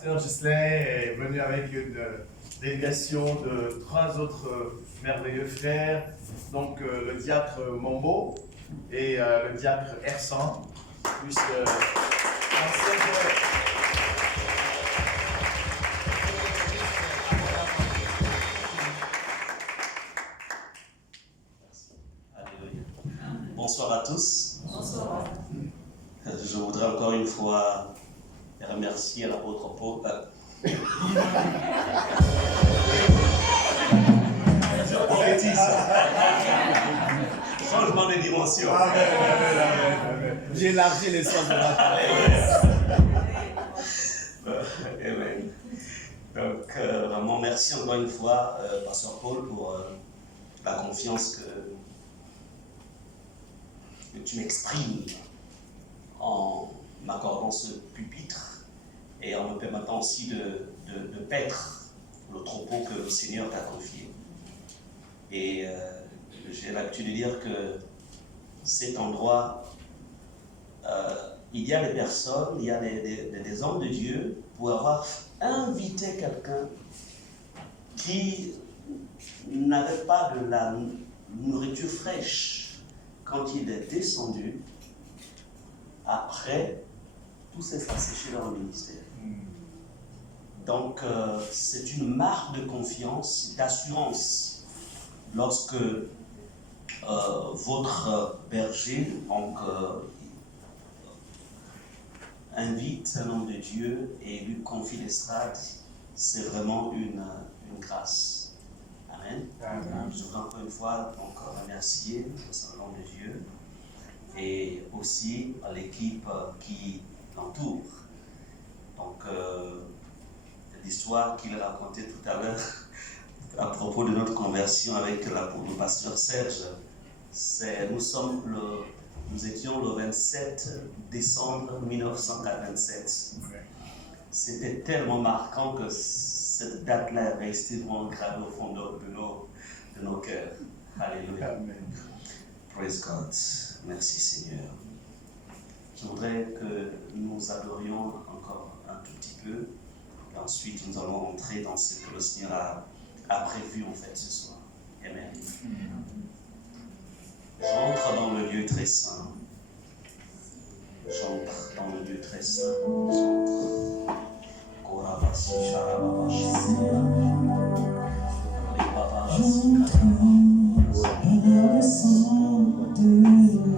pasteur Ghislain est venu avec une délégation de 3 autres merveilleux frères, donc le diacre Mombo et le diacre Ersan, puisque Bonsoir à tous. Bonsoir. Je voudrais encore une fois remercier l'apôtre Paul. Je prophétise. Changement de dimension. j'ai élargi les sens de la Amen. Donc, vraiment, merci encore une fois, pasteur Paul, pour la confiance que tu m'exprimes en m'accordant ce pupitre et en me permettant aussi de paître le troupeau que le Seigneur t'a confié. Et j'ai l'habitude de dire que cet endroit, il y a des personnes, il y a des hommes de Dieu pour avoir invité quelqu'un qui n'avait pas de la nourriture fraîche quand il est descendu. Après, tout s'est asséché dans le ministère. Donc, c'est une marque de confiance, d'assurance lorsque votre berger invite un homme de Dieu et lui confie l'estrade. C'est vraiment une grâce. Amen. Je voudrais encore une fois remercier le Saint-Nom de Dieu et aussi à l'équipe qui l'entoure. Donc, l'histoire qu'il racontait tout à l'heure à propos de notre conversion avec le pasteur Serge, nous étions le 27 décembre 1987. C'était tellement marquant que cette date-là est restée vraiment gravée au fond de nos cœurs. Alléluia. Amen. Praise God. Merci Seigneur. Je voudrais que nous adorions encore un tout petit peu. Et ensuite, nous allons entrer dans ce que le Seigneur a prévu en fait ce soir. Amen. J'entre dans le lieu très saint. J'entre dans le lieu très saint. J'entre. Korabasi, Sharababashi. Ribababasi, dans le sang de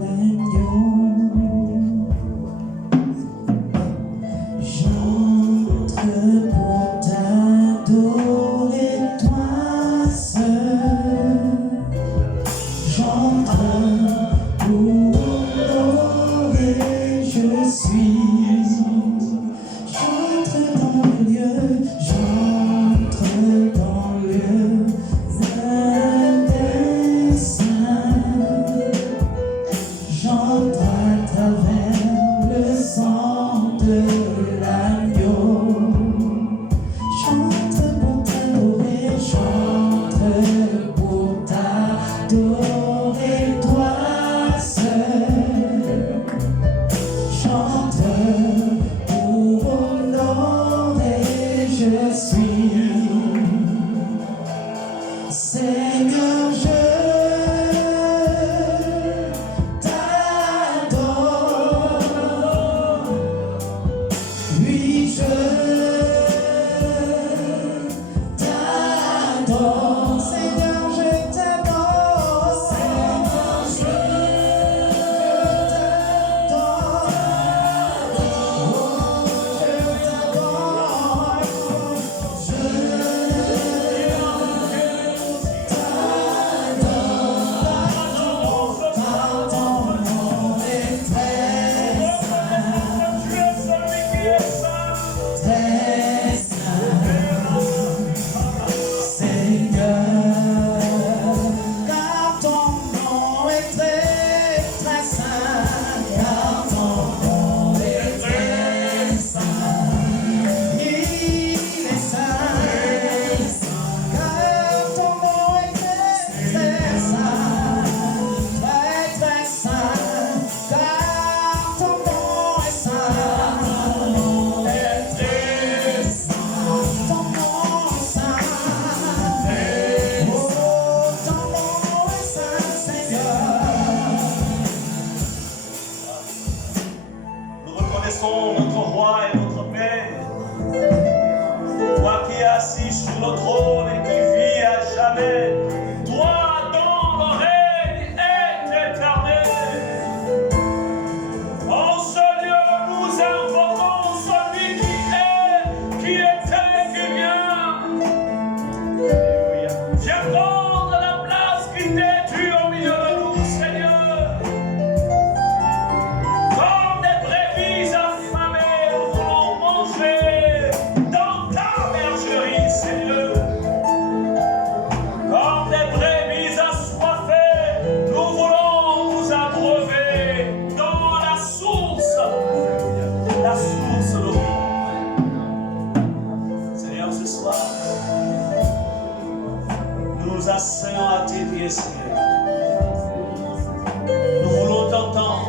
l'agneau. J'entre pour t'adorer toi seul. J'entre pour honorer, je suis. J'entre dans le lieu, j'entre dans le lieu. J'entre à travers le sang de l'agneau. J'entre pour t'adorer, j'entre pour t'adorer toi seul. J'entre pour honorer, je suis. Seigneur, je oui, je t'adore, Seigneur, je t'adore, tes pieds, Seigneur. Nous voulons t'entendre.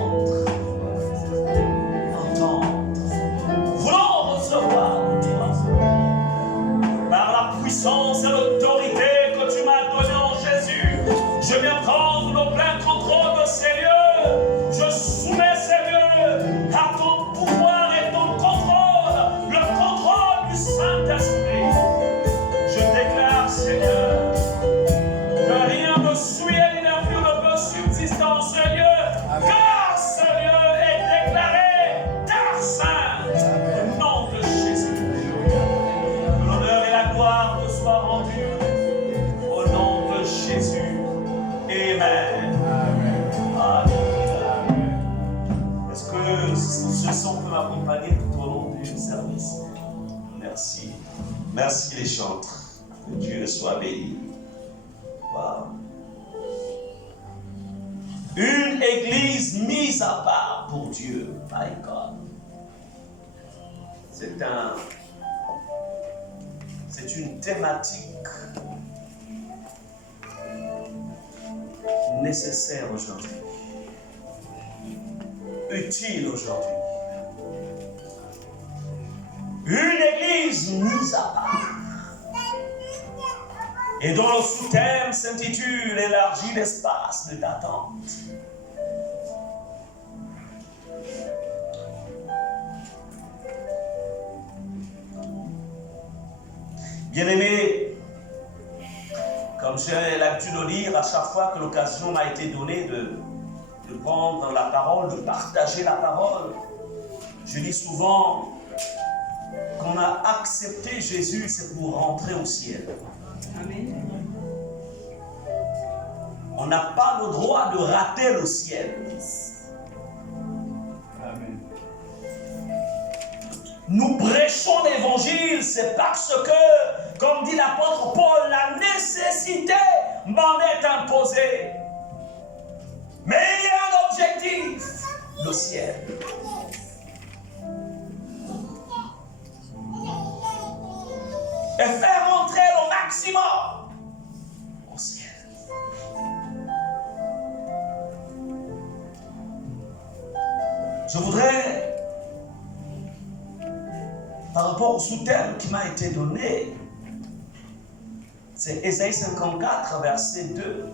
Nous voulons recevoir par la puissance et l'autorité que tu m'as donnée en Jésus. Je viens prendre le plein contrôle de ces lieux. Je soumets ces lieux à ton pouvoir et ton contrôle, le contrôle du Saint-Esprit. Je déclare, Seigneur, que rien de souillé ni d'impur ne peut subsister dans ce lieu, car ce lieu est déclaré ta saint. Au nom de Jésus, que l'honneur et la gloire te soient rendus. Au nom de Jésus, Amen. Alléluia. Est-ce que ce son peut m'accompagner tout au long du service? Merci. Merci les chantres. Que Dieu soit béni. Wow. Une église mise à part pour Dieu. My God. C'est une thématique nécessaire aujourd'hui. Utile aujourd'hui. Une église mise à part. Et dont le sous-thème s'intitule « Élargis l'espace de d'attente ». Bien-aimés, comme j'ai l'habitude de lire à chaque fois que l'occasion m'a été donnée de prendre la parole, de partager la parole, je dis souvent qu'on a accepté Jésus, c'est pour rentrer au ciel. Amen. On n'a pas le droit de rater le ciel. Amen. Nous prêchons l'évangile, c'est parce que, comme dit l'apôtre Paul, la nécessité m'en est imposée. Mais il y a un objectif, le ciel. Et faire entrer le maximum au ciel. Je voudrais, par rapport au sous-thème qui m'a été donné, c'est Ésaïe 54, verset 2.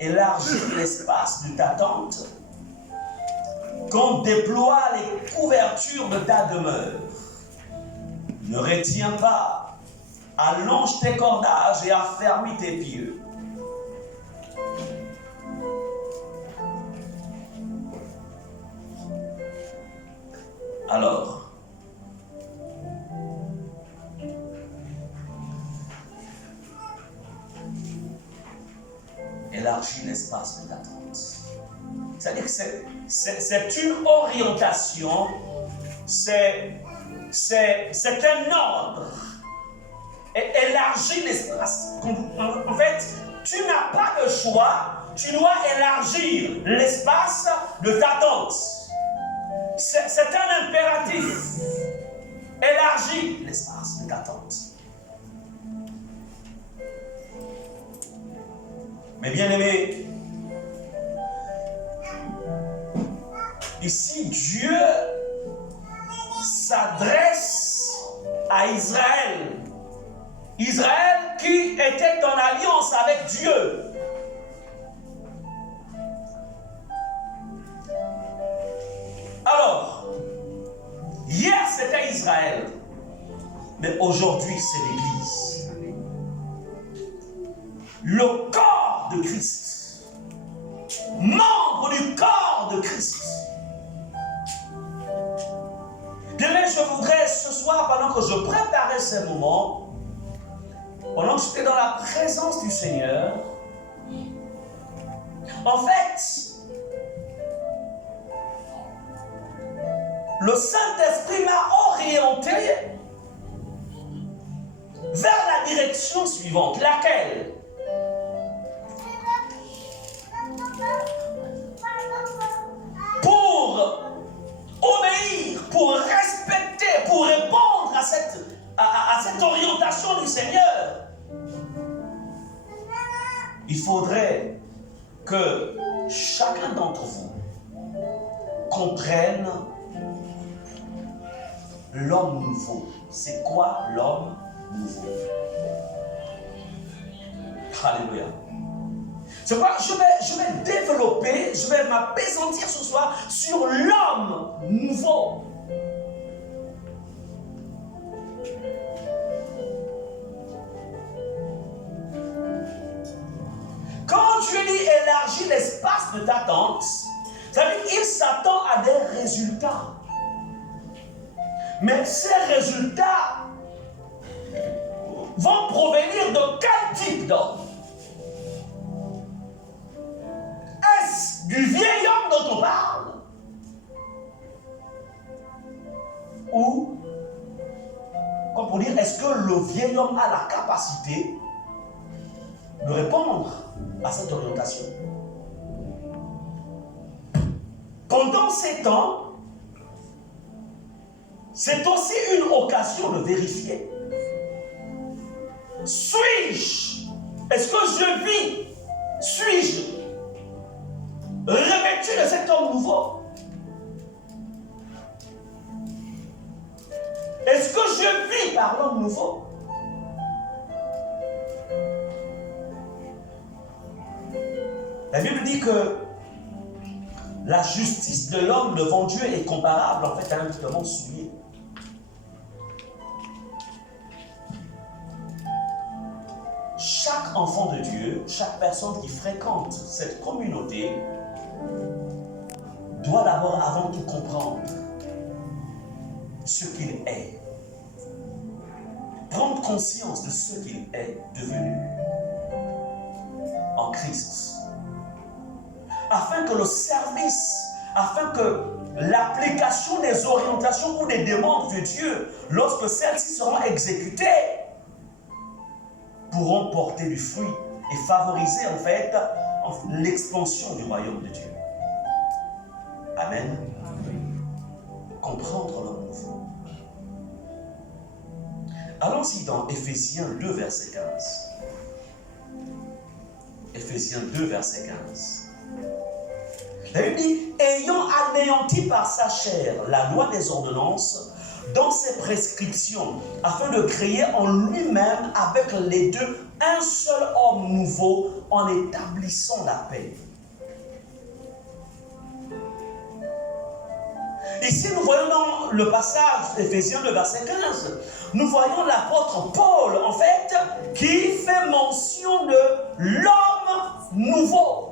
Élargis l'espace de ta tente, qu'on déploie les couvertures de ta demeure. Ne retiens pas, allonge tes cordages et affermis tes pieux. Alors, élargis l'espace de l'attente. C'est-à-dire que c'est une orientation, c'est un ordre. Et élargir l'espace. En fait, tu n'as pas de choix, tu dois élargir l'espace de ta tente. C'est un impératif. Élargis l'espace de ta tente. Mais bien aimé, ici Dieu s'adresse à Israël. Israël qui était en alliance avec Dieu. Alors, hier c'était Israël, mais aujourd'hui c'est l'Église. Le corps de Christ, membre du corps de Christ. Bien, je voudrais ce soir, pendant que je préparais ce moment, pendant que j'étais dans la présence du Seigneur, en fait, le Saint-Esprit m'a orienté vers la direction suivante, laquelle? Pour obéir, pour respecter, pour répondre à cette orientation du Seigneur, il faudrait que chacun d'entre vous comprenne l'homme nouveau. C'est quoi l'homme nouveau? Alléluia. C'est quoi? Je vais développer, je vais m'appesantir ce soir sur l'homme nouveau. Quand Dieu dit élargis l'espace de ta tente, ça veut dire qu'il s'attend à des résultats. Mais ces résultats vont provenir de quel type d'homme? Est-ce du vieil homme dont on parle? Ou, comme pour dire, est-ce que le vieil homme a la capacité de répondre à cette orientation? Pendant ces temps, c'est aussi une occasion de vérifier. Suis-je? Est-ce que je vis? Suis-je revêtu de cet homme nouveau? Est-ce que je vis par l'homme nouveau? La Bible dit que la justice de l'homme devant Dieu est comparable en fait à un vêtement souillé. Chaque enfant de Dieu, chaque personne qui fréquente cette communauté doit d'abord avant tout comprendre ce qu'il est. Prendre conscience de ce qu'il est devenu en Christ. Afin que le service, afin que l'application des orientations ou des demandes de Dieu, lorsque celles-ci seront exécutées, pourront porter du fruit et favoriser en fait l'expansion du royaume de Dieu. Amen. Comprendre l'homme nouveau. Allons-y dans Éphésiens 2, verset 15. Éphésiens 2, verset 15. La Bible dit, ayant anéanti par sa chair la loi des ordonnances, dans ses prescriptions, afin de créer en lui-même avec les deux un seul homme nouveau en établissant la paix. Ici, nous voyons dans le passage d'Éphésiens, le verset 15, nous voyons l'apôtre Paul, en fait, qui fait mention de l'homme nouveau.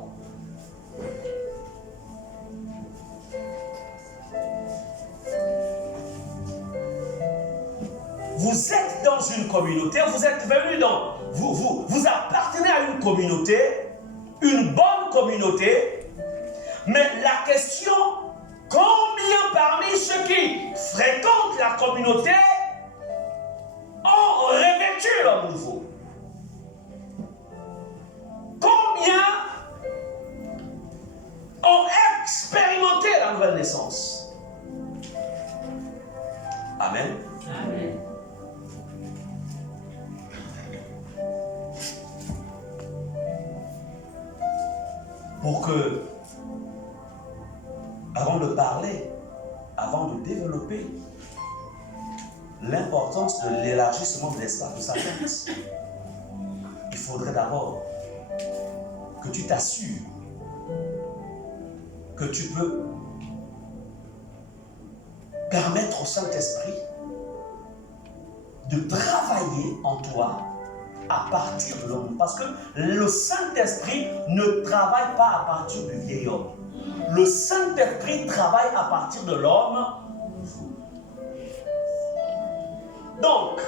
Vous êtes dans une communauté, vous êtes venu dans... Vous appartenez à une communauté, une bonne communauté, mais la question, combien parmi ceux qui fréquentent la communauté ont revêtu l'homme nouveau? Combien ont expérimenté la nouvelle naissance? Amen. Amen. Pour que, avant de parler, avant de développer l'importance de l'élargissement de l'espace de sa tête, il faudrait d'abord que tu t'assures que tu peux permettre au Saint-Esprit de travailler en toi à partir de l'homme. Parce que le Saint-Esprit ne travaille pas à partir du vieil homme. Le Saint-Esprit travaille à partir de l'homme. Donc,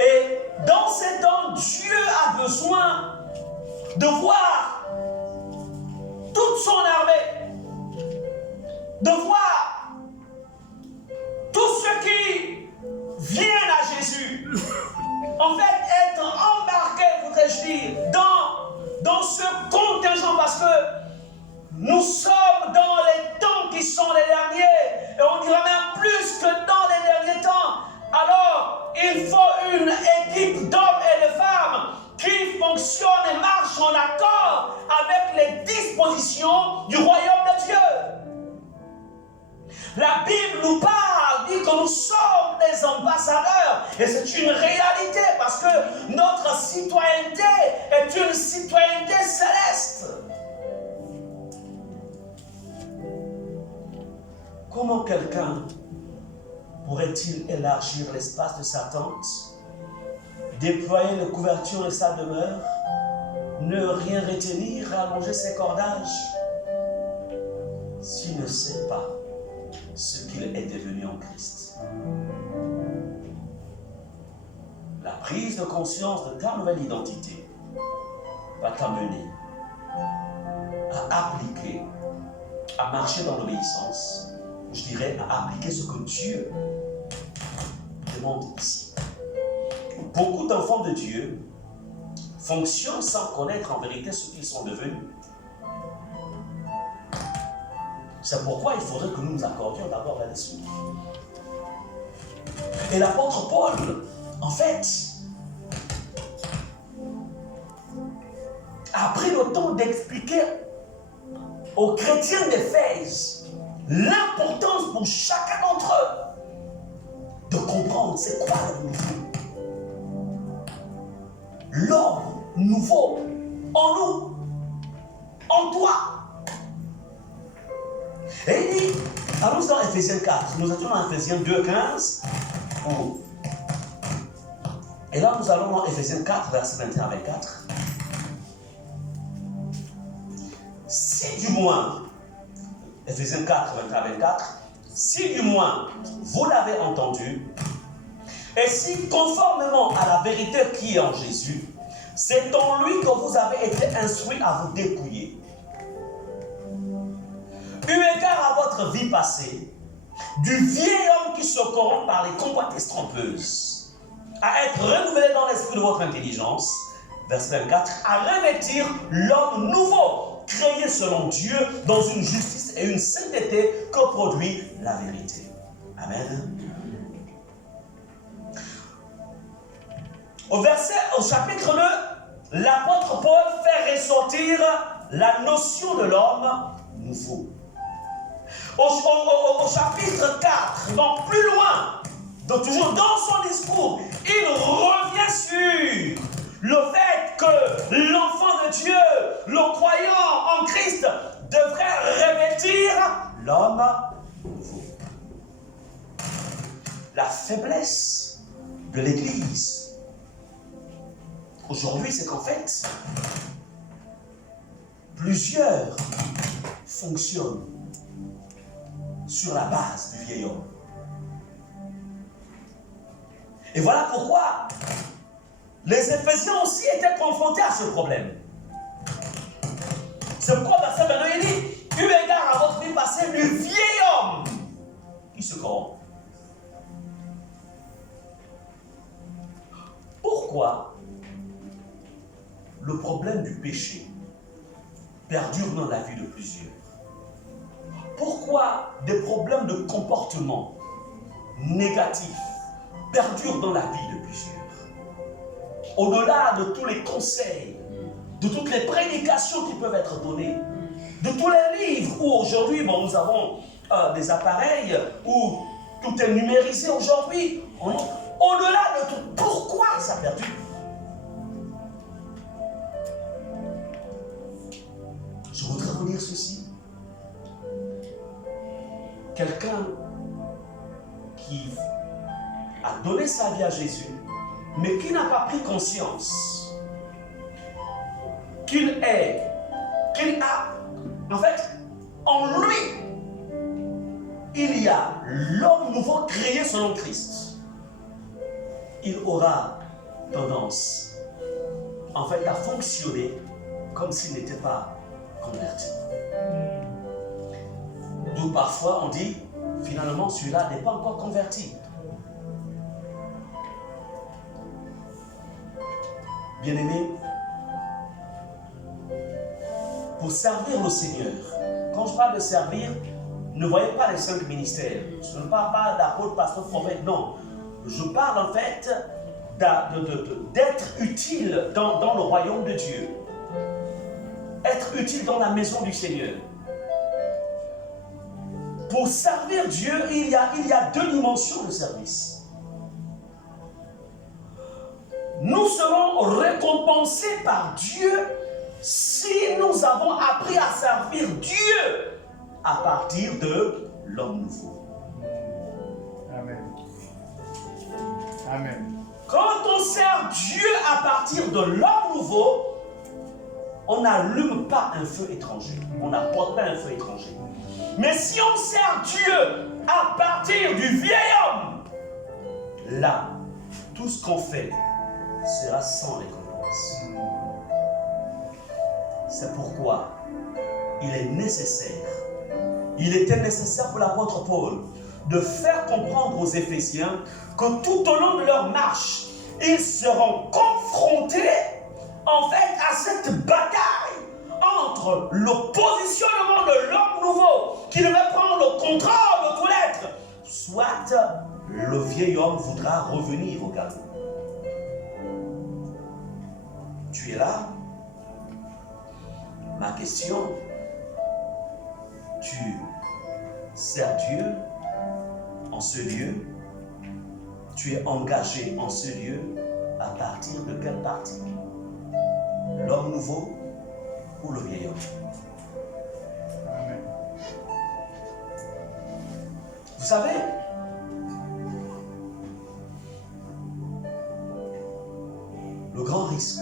et dans ces temps, Dieu a besoin de voir toute son armée, de voir tous ceux qui viennent à Jésus. En fait, être embarqué, voudrais-je dire, dans ce contingent, parce que nous sommes dans les temps qui sont les derniers, et on dira même plus que dans les derniers temps. Alors, il faut une équipe d'hommes et de femmes qui fonctionnent La Bible nous parle, dit que nous sommes des ambassadeurs. Et c'est une réalité parce que notre citoyenneté est une citoyenneté céleste. Comment quelqu'un pourrait-il élargir l'espace de sa tente, déployer les couvertures de sa demeure, ne rien retenir, allonger ses cordages, s'il ne sait pas ce qu'il est devenu en Christ? La prise de conscience de ta nouvelle identité va t'amener à appliquer, à marcher dans l'obéissance, je dirais à appliquer ce que Dieu demande ici. Beaucoup d'enfants de Dieu fonctionnent sans connaître en vérité ce qu'ils sont devenus. C'est pourquoi il faudrait que nous nous accordions d'abord là-dessus. Et l'apôtre Paul, en fait, a pris le temps d'expliquer aux chrétiens d'Éphèse l'importance pour chacun d'entre eux de comprendre c'est quoi le nouveau. L'homme nouveau en nous, en toi. Et il dit, allons dans Ephésiens 4, nous étions dans Ephésiens 2, 15. Et là nous allons dans Ephésiens 4, verset 21 à 24. Si du moins, Ephésiens 4, 21 à 24, si du moins vous l'avez entendu, et si conformément à la vérité qui est en Jésus, c'est en lui que vous avez été instruits à vous dépouiller. Eu égard à votre vie passée, du vieil homme qui se corrompt par les convoitises trompeuses, à être renouvelé dans l'esprit de votre intelligence, verset 24, à revêtir l'homme nouveau, créé selon Dieu dans une justice et une sainteté que produit la vérité. Amen. Au chapitre 2, l'apôtre Paul fait ressortir la notion de l'homme nouveau. Au chapitre 4, donc plus loin, donc toujours dans son discours, il revient sur le fait que l'enfant de Dieu, le croyant en Christ, devrait revêtir l'homme nouveau. La faiblesse de l'Église aujourd'hui, c'est qu'en fait, plusieurs fonctionnent sur la base du vieil homme. Et voilà pourquoi les Éphésiens aussi étaient confrontés à ce problème. C'est pourquoi verset 22 il dit, eu égard à votre vie passée, du vieil homme qui se corrompt. Pourquoi le problème du péché perdure dans la vie de plusieurs? Pourquoi des problèmes de comportement négatifs perdurent dans la vie de plusieurs? Au-delà de tous les conseils, de toutes les prédications qui peuvent être données, de tous les livres où aujourd'hui nous avons des appareils où tout est numérisé aujourd'hui, au-delà de tout, pourquoi ça perdure? Je voudrais vous dire ceci. Quelqu'un qui a donné sa vie à Jésus, mais qui n'a pas pris conscience qu'il a, en fait, en lui, il y a l'homme nouveau créé selon Christ. Il aura tendance, en fait, à fonctionner comme s'il n'était pas converti. D'où parfois on dit, finalement, celui-là n'est pas encore converti. Bien-aimés, pour servir le Seigneur, quand je parle de servir, ne voyez pas les 5 ministères. Je ne parle pas d'apôtre, pasteur, prophète, non. Je parle en fait d'être utile dans le royaume de Dieu. Être utile dans la maison du Seigneur. pour servir Dieu, il y a deux dimensions de service. Nous serons récompensés par Dieu si nous avons appris à servir Dieu à partir de l'homme nouveau. Amen. Amen. Quand on sert Dieu à partir de l'homme nouveau, on n'allume pas un feu étranger. On n'apporte pas un feu étranger. Mais si on sert Dieu à partir du vieil homme, là, tout ce qu'on fait sera sans récompense. C'est pourquoi il était nécessaire pour l'apôtre Paul de faire comprendre aux Éphésiens que tout au long de leur marche, ils seront confrontés en fait à cette bataille entre le positionnement de l'homme nouveau qui devait prendre le contrôle de tout l'être, soit le vieil homme voudra revenir au galop. Tu es là? Ma question, tu sers Dieu en ce lieu? Tu es engagé en ce lieu à partir de quelle partie? L'homme nouveau ou le vieil homme? Amen. Vous savez, le grand risque,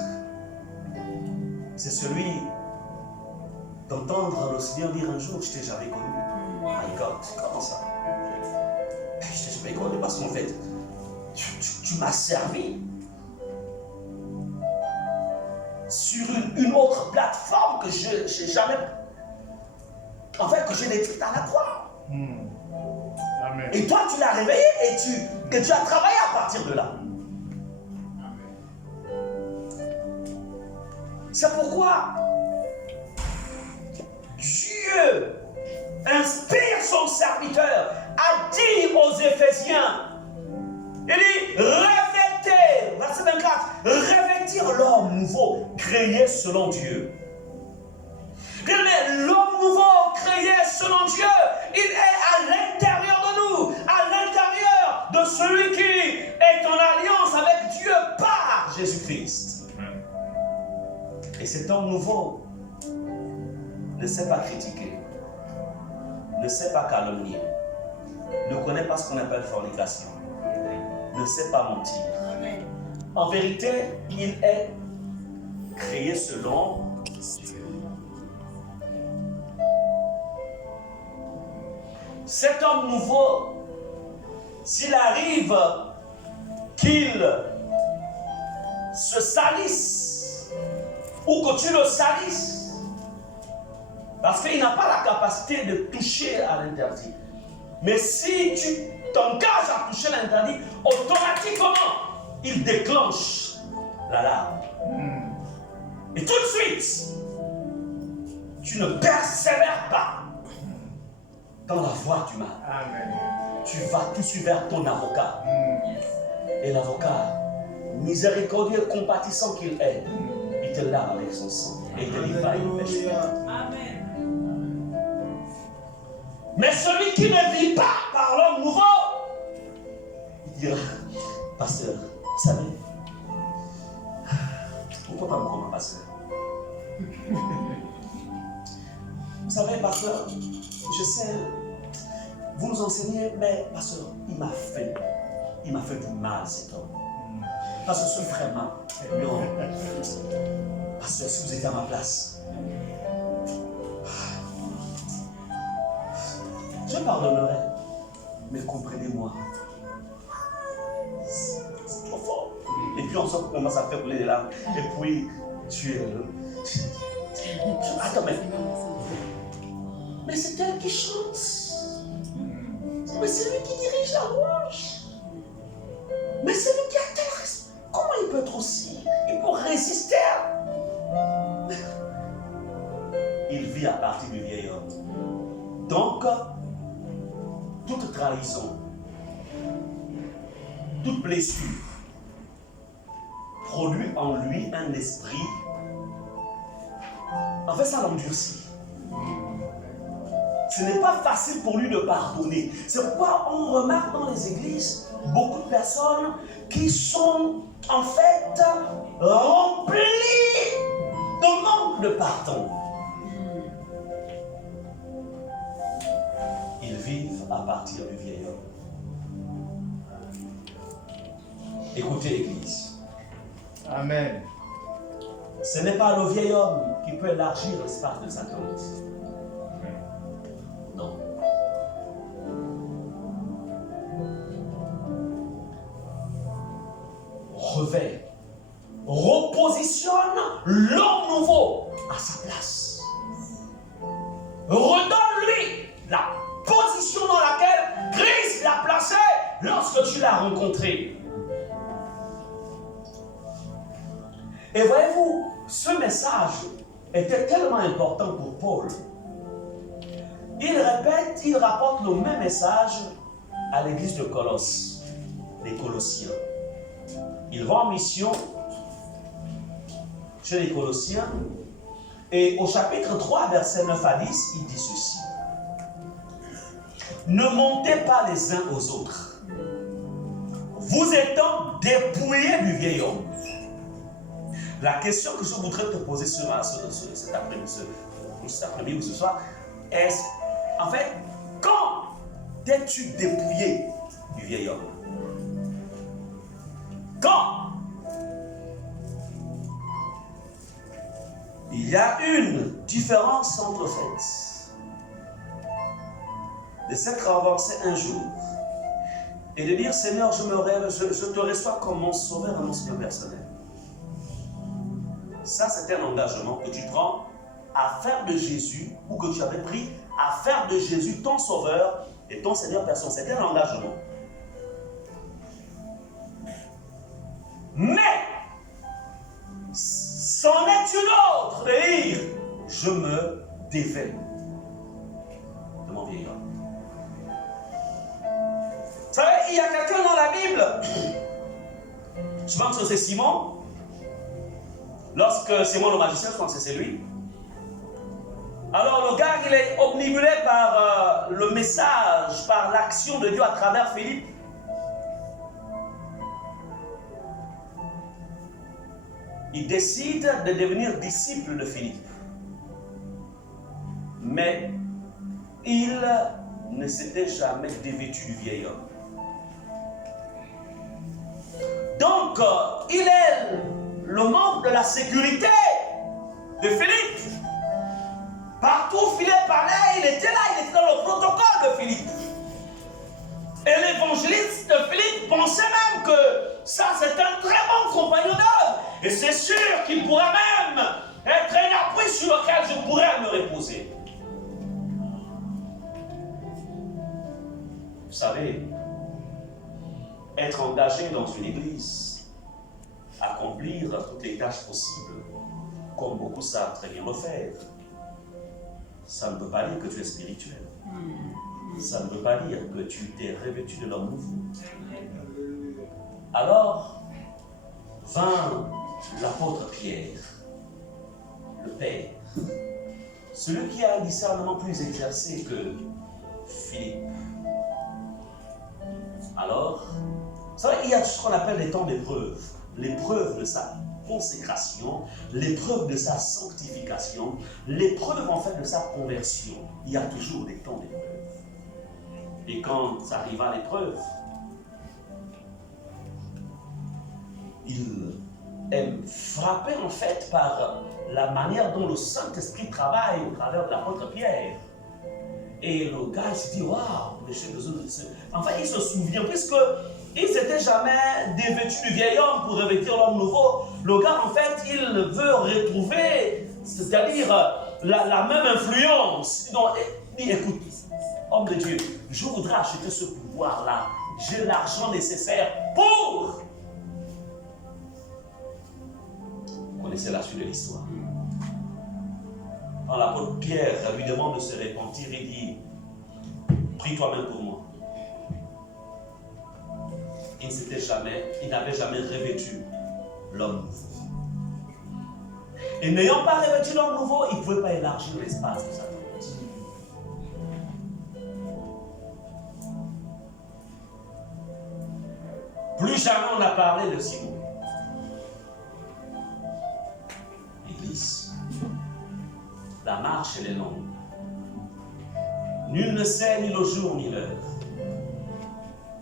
c'est celui d'entendre le Seigneur dire un jour: je t'ai jamais connu. My God, comment ça? Je t'ai jamais connu parce qu'en fait, tu m'as servi sur une autre plateforme que je n'ai jamais, en fait, que j'ai détruite à la croix. Amen. Et toi, tu l'as réveillé et tu as travaillé à partir de là. C'est pourquoi Dieu inspire son serviteur à dire aux Éphésiens, il dit: revêtez, verset 24, revêtir l'homme nouveau créé selon Dieu. L'homme nouveau créé selon Dieu, il est à l'intérieur de nous, à l'intérieur de celui qui est en alliance avec Dieu par Jésus-Christ. Et cet homme nouveau ne sait pas critiquer, ne sait pas calomnier, ne connaît pas ce qu'on appelle fornication, ne sait pas mentir. En vérité, il est créé selon Dieu. Cet homme nouveau, s'il arrive qu'il se salisse ou que tu le salisses, parce qu'il n'a pas la capacité de toucher à l'interdit. Mais si tu t'engages à toucher l'interdit, automatiquement, il déclenche l'alarme. Et tout de suite, tu ne persévères pas dans la voie du mal. Amen. Tu vas tout de suite vers ton avocat. Et l'avocat, miséricordieux, compatissant qu'il est, il te lave avec son sang et il te livre une pêche. Amen. Mais celui qui ne vit pas par l'homme nouveau, il dira: pasteur, vous savez, pourquoi pas me croire, pasteur? Vous savez, pasteur, je sais, vous nous enseignez, mais pasteur, il m'a fait du mal, cet homme. Parce que ce frère m'a fait non. Pasteur, si vous étiez à ma place, je pardonnerai, mais comprenez-moi. C'est trop fort. Et puis on commence à faire couler les larmes. Et puis tu es là. Attends, mais c'est elle qui chante. Mais c'est lui qui dirige la louange. Mais c'est lui qui a tel respect. Comment il peut être aussi? Il peut résister. Il vit à partir du vieil homme. Donc, toute trahison, toute blessure produit en lui un esprit. En fait, ça l'endurcit. ce n'est pas facile pour lui de pardonner. C'est pourquoi on remarque dans les églises beaucoup de personnes qui sont en fait remplies de manque de pardon. Ils vivent à partir du vieil homme. Écoutez l'Église. Amen. Ce n'est pas le vieil homme qui peut élargir l'espace de sa tente. Non. Revêt, repositionne l'homme nouveau à sa place. Redonne-lui la position dans laquelle Christ l'a placé lorsque tu l'as rencontré. Et voyez-vous, ce message était tellement important pour Paul. Il rapporte le même message à l'église de Colosse, les Colossiens. Il va en mission chez les Colossiens et au chapitre 3, versets 9 à 10, il dit ceci. Ne montez pas les uns aux autres, vous étant dépouillés du vieil homme. La question que je voudrais te poser cet après-midi ou ce soir est, en fait, quand t'es-tu dépouillé du vieil homme? Quand? Il y a une différence entre fait de s'être avancé un jour et de dire Seigneur, je te reçois comme mon sauveur et mon Seigneur personnel. Ça, c'est un engagement que tu prends à faire de Jésus, ou que tu avais pris à faire de Jésus ton sauveur et ton Seigneur personnel. C'est un engagement. Mais, c'en est une autre de dire, je me défais de mon vieil homme. Vous savez, il y a quelqu'un dans la Bible, je pense que c'est Simon. Lorsque Simon le magicien, je pense que c'est lui. Alors le gars, il est omnibulé par le message, par l'action de Dieu à travers Philippe. Il décide de devenir disciple de Philippe. Mais il ne s'était jamais dévêtu du vieil homme. Donc, il est le membre de la sécurité de Philippe. Partout où Philippe parlait, il était là, il était dans le protocole de Philippe. Et l'évangéliste de Philippe pensait même que ça, c'est un très bon compagnon d'œuvre. Et c'est sûr qu'il pourrait même être un appui sur lequel je pourrais me reposer. Vous savez, être engagé dans une église, accomplir toutes les tâches possibles, comme beaucoup savent très bien le faire, ça ne veut pas dire que tu es spirituel. Ça ne veut pas dire que tu t'es revêtu de l'homme nouveau. Alors, vint l'apôtre Pierre, le Père, celui qui a un discernement plus exercé que Philippe. Alors, vous savez, il y a ce qu'on appelle les temps d'épreuve. L'épreuve de sa consécration, l'épreuve de sa sanctification, l'épreuve en fait de sa conversion. Il y a toujours des temps d'épreuve. Et quand ça arrive à l'épreuve, il est frappé en fait par la manière dont le Saint-Esprit travaille au travers de l'apôtre Pierre. Et le gars il se dit, waouh, j'ai besoin de ça. Enfin, il se souvient, puisque il ne s'était jamais dévêtu du vieil homme pour revêtir l'homme nouveau. Le gars, en fait, il veut retrouver, c'est-à-dire la même influence. Donc, il dit, écoute, homme de Dieu, je voudrais acheter ce pouvoir-là. J'ai l'argent nécessaire pour... Vous connaissez la suite de l'histoire. Quand l'apôtre Pierre lui demande de se repentir, il dit, prie toi-même pour moi. Il n'avait jamais revêtu l'homme nouveau. Et n'ayant pas revêtu l'homme nouveau, il ne pouvait pas élargir l'espace de sa tente. jamais on a parlé de Simon. Église, la marche elle est longue. Nul ne sait ni le jour ni l'heure.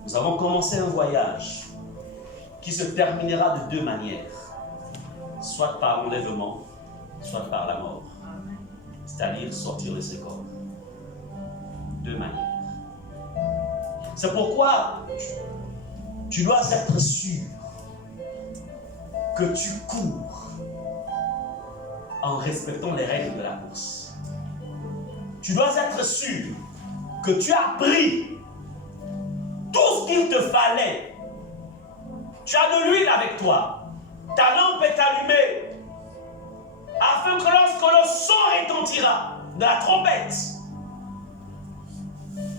Nous avons commencé un voyage qui se terminera de deux manières, soit par l'enlèvement, soit par la mort, c'est-à-dire sortir de ces corps. Deux manières. C'est pourquoi tu dois être sûr que tu cours en respectant les règles de la course. Tu dois être sûr que tu as pris tout ce qu'il te fallait. Tu as de l'huile avec toi. Ta lampe est allumée. Afin que lorsque le son retentira de la trompette,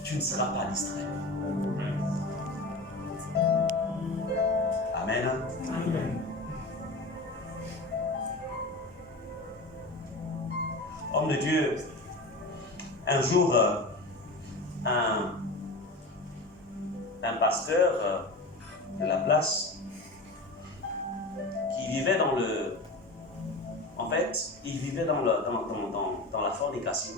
tu ne seras pas distrait. Amen. Amen. Homme de Dieu, un jour, un pasteur de la place qui vivait dans le... En fait, il vivait dans la fornication.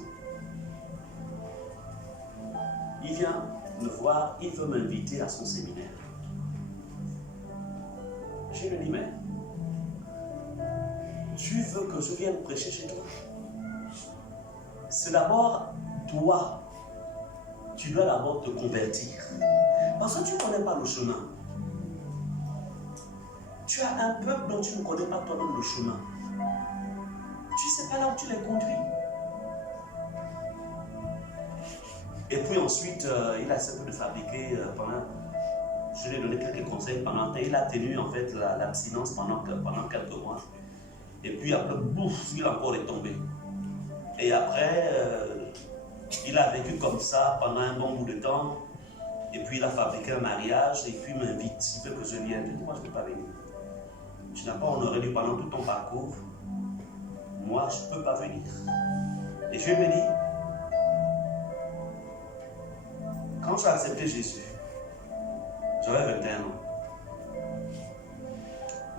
Il vient me voir, il veut m'inviter à son séminaire. Je lui dis, mais tu veux que je vienne prêcher chez toi? C'est d'abord toi. Tu dois d'abord te convertir. Parce que tu ne connais pas le chemin. Tu as un peuple dont tu ne connais pas toi-même le chemin. Tu ne sais pas là où tu les conduis. Et puis ensuite, il a accepté de fabriquer pendant... Je lui ai donné quelques conseils pendant un temps. Il a tenu en fait l'abstinence pendant quelques mois. Et puis après, bouf, il a encore est tombé. Et après, il a vécu comme ça pendant un bon bout de temps. Et puis il a fabriqué un mariage. Et puis il m'invite. Il veut que je vienne. Je dis, moi je ne peux pas venir. Tu n'as pas honoré Dieu pendant tout ton parcours. Moi, je ne peux pas venir. Et je lui ai dit, quand j'ai accepté Jésus, j'avais 21 ans.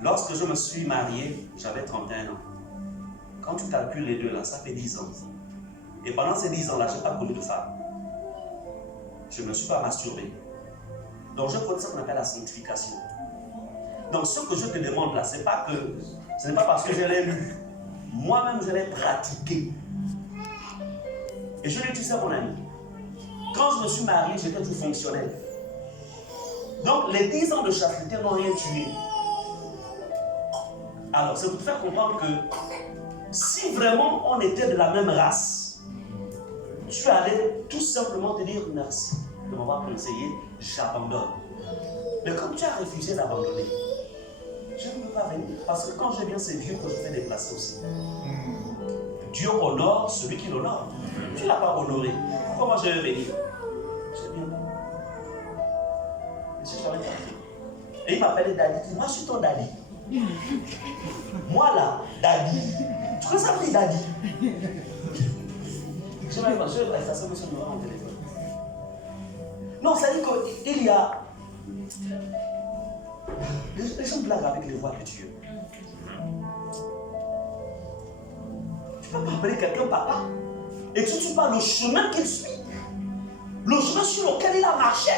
Lorsque je me suis marié, j'avais 31 ans. Quand tu calcules les deux là, ça fait 10 ans. Et pendant ces 10 ans-là, je n'ai pas connu de femme. Je ne me suis pas masturbé. Donc je connais ce qu'on appelle la sanctification. Donc ce que je te demande là, ce n'est pas parce que je l'ai lu. Moi-même, je l'ai pratiqué. Et je l'ai dit ça, mon ami. Quand je me suis marié, j'étais tout fonctionnel. Donc les 10 ans de chasteté n'ont rien tué. Alors, c'est pour te faire comprendre que si vraiment on était de la même race, tu allais tout simplement te dire merci de m'avoir conseillé, j'abandonne. Mais comme tu as refusé d'abandonner, je ne peux pas venir. Parce que quand je viens, c'est Dieu que je fais déplacer aussi. Dieu honore celui qui l'honore. Tu ne l'as pas honoré. Pourquoi moi je vais venir? Je viens. Et je suis parti. Et il m'appelait Daddy. Moi, je suis ton Daddy. Moi là, Daddy. Tu peux s'appeler Daddy? Je vais effacer monsieur numéro mon téléphone. Non, ça dit qu'il y a... Les gens blaguent avec les voix de Dieu. Tu ne peux pas appeler quelqu'un papa et tu ne suis pas le chemin qu'il suit. Le chemin sur lequel il a marché.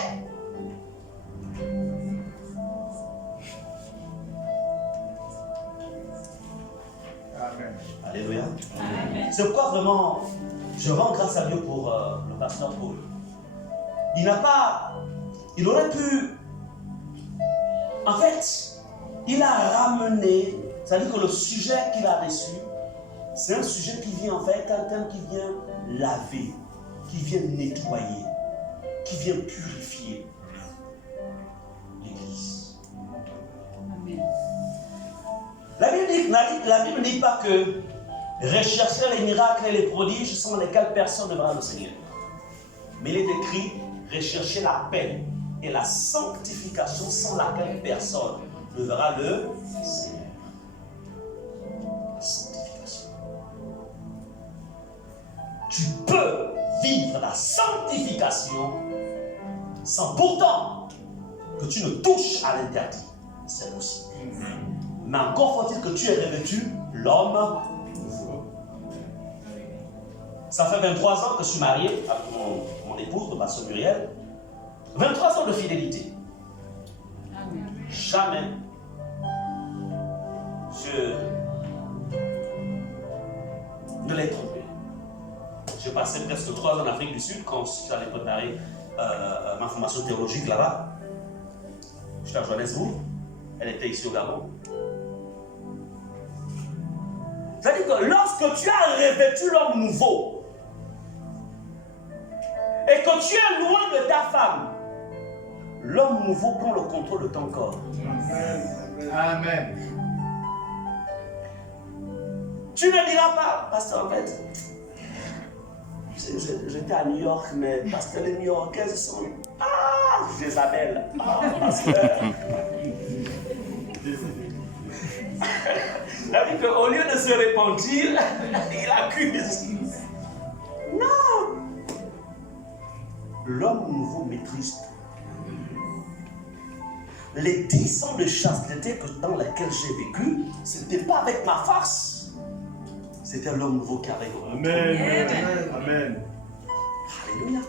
Amen. Alléluia. Amen. C'est pourquoi vraiment, je rends grâce à Dieu pour le pasteur Paul. Il aurait pu, en fait, il a ramené, c'est-à-dire que le sujet qu'il a reçu, c'est un sujet qui vient en fait, quelqu'un qui vient laver, qui vient nettoyer, qui vient purifier l'Église. Amen. La Bible ne dit pas que rechercher les miracles et les prodiges sans lesquels personne ne verra le Seigneur. Mais il est écrit rechercher la paix et la sanctification sans laquelle personne ne verra le Seigneur. La sanctification. Tu peux vivre la sanctification sans pourtant que tu ne touches à l'interdit, c'est possible. Mais encore faut-il que tu aies revêtu l'homme nouveau. Ça fait 23 ans que je suis marié avec mon épouse, de ma soeur Muriel. 23 ans de fidélité. Amen. Jamais je ne l'ai trompé. J'ai passé presque 3 ans en Afrique du Sud quand j'allais préparer ma formation théologique là-bas. J'étais à Johannesburg, elle était ici au Gabon. C'est-à-dire que lorsque tu as revêtu l'homme nouveau et que tu es loin de ta femme, l'homme nouveau prend le contrôle de ton corps. Amen. Tu ne diras pas, pasteur, en fait, j'étais à New York, mais parce que les New-Yorkaises sont... Ah, Jézabel. Ah, pasteur. C'est-à-dire qu'au lieu de se repentir, il accuse. Non. L'homme nouveau maîtrise tout. Les 10 ans de chasteté dans lesquels j'ai vécu, ce n'était pas avec ma force. C'était l'homme nouveau qui avait gagné. Amen. Amen. Alléluia.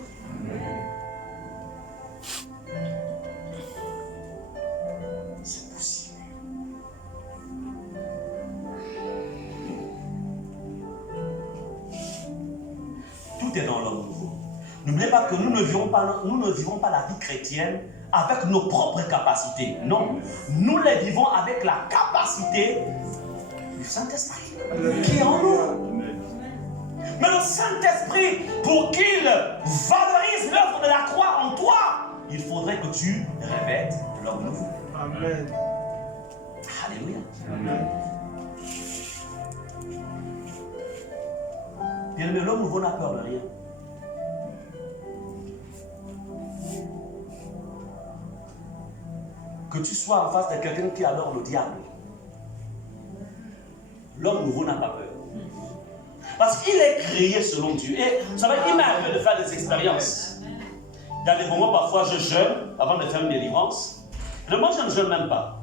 C'est possible. Tout est dans l'homme nouveau. N'oubliez pas que nous ne vivons pas la vie chrétienne avec nos propres capacités. Non, nous les vivons avec la capacité du Saint-Esprit qui est en nous. Mais le Saint-Esprit, pour qu'il valorise l'œuvre de la croix en toi, il faudrait que tu revêtes l'homme nouveau. Amen. Alléluia. Amen. Bien aimé, l'homme nouveau n'a peur de rien. Que tu sois en face de quelqu'un qui adore le diable, l'homme nouveau n'a pas peur. Parce qu'il est créé selon Dieu. Et vous savez, il m'arrive de faire des expériences. Il y a des moments, parfois, je jeûne avant de faire une délivrance. Mais moi, je ne jeûne même pas.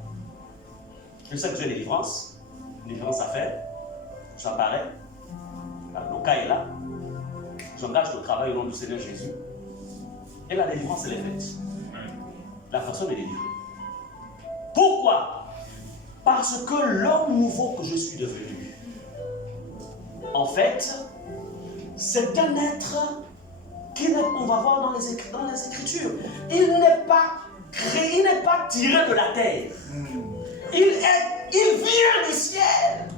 Je sais que j'ai une délivrance à faire. J'apparais. Le cas est là. J'engage le travail au nom du Seigneur Jésus. Et la délivrance, elle est faite. La personne est délivrée. Pourquoi? Parce que l'homme nouveau que je suis devenu, en fait, c'est un être qu'on va voir dans les Écritures. Il n'est pas créé, il n'est pas tiré de la terre. Il vient du ciel.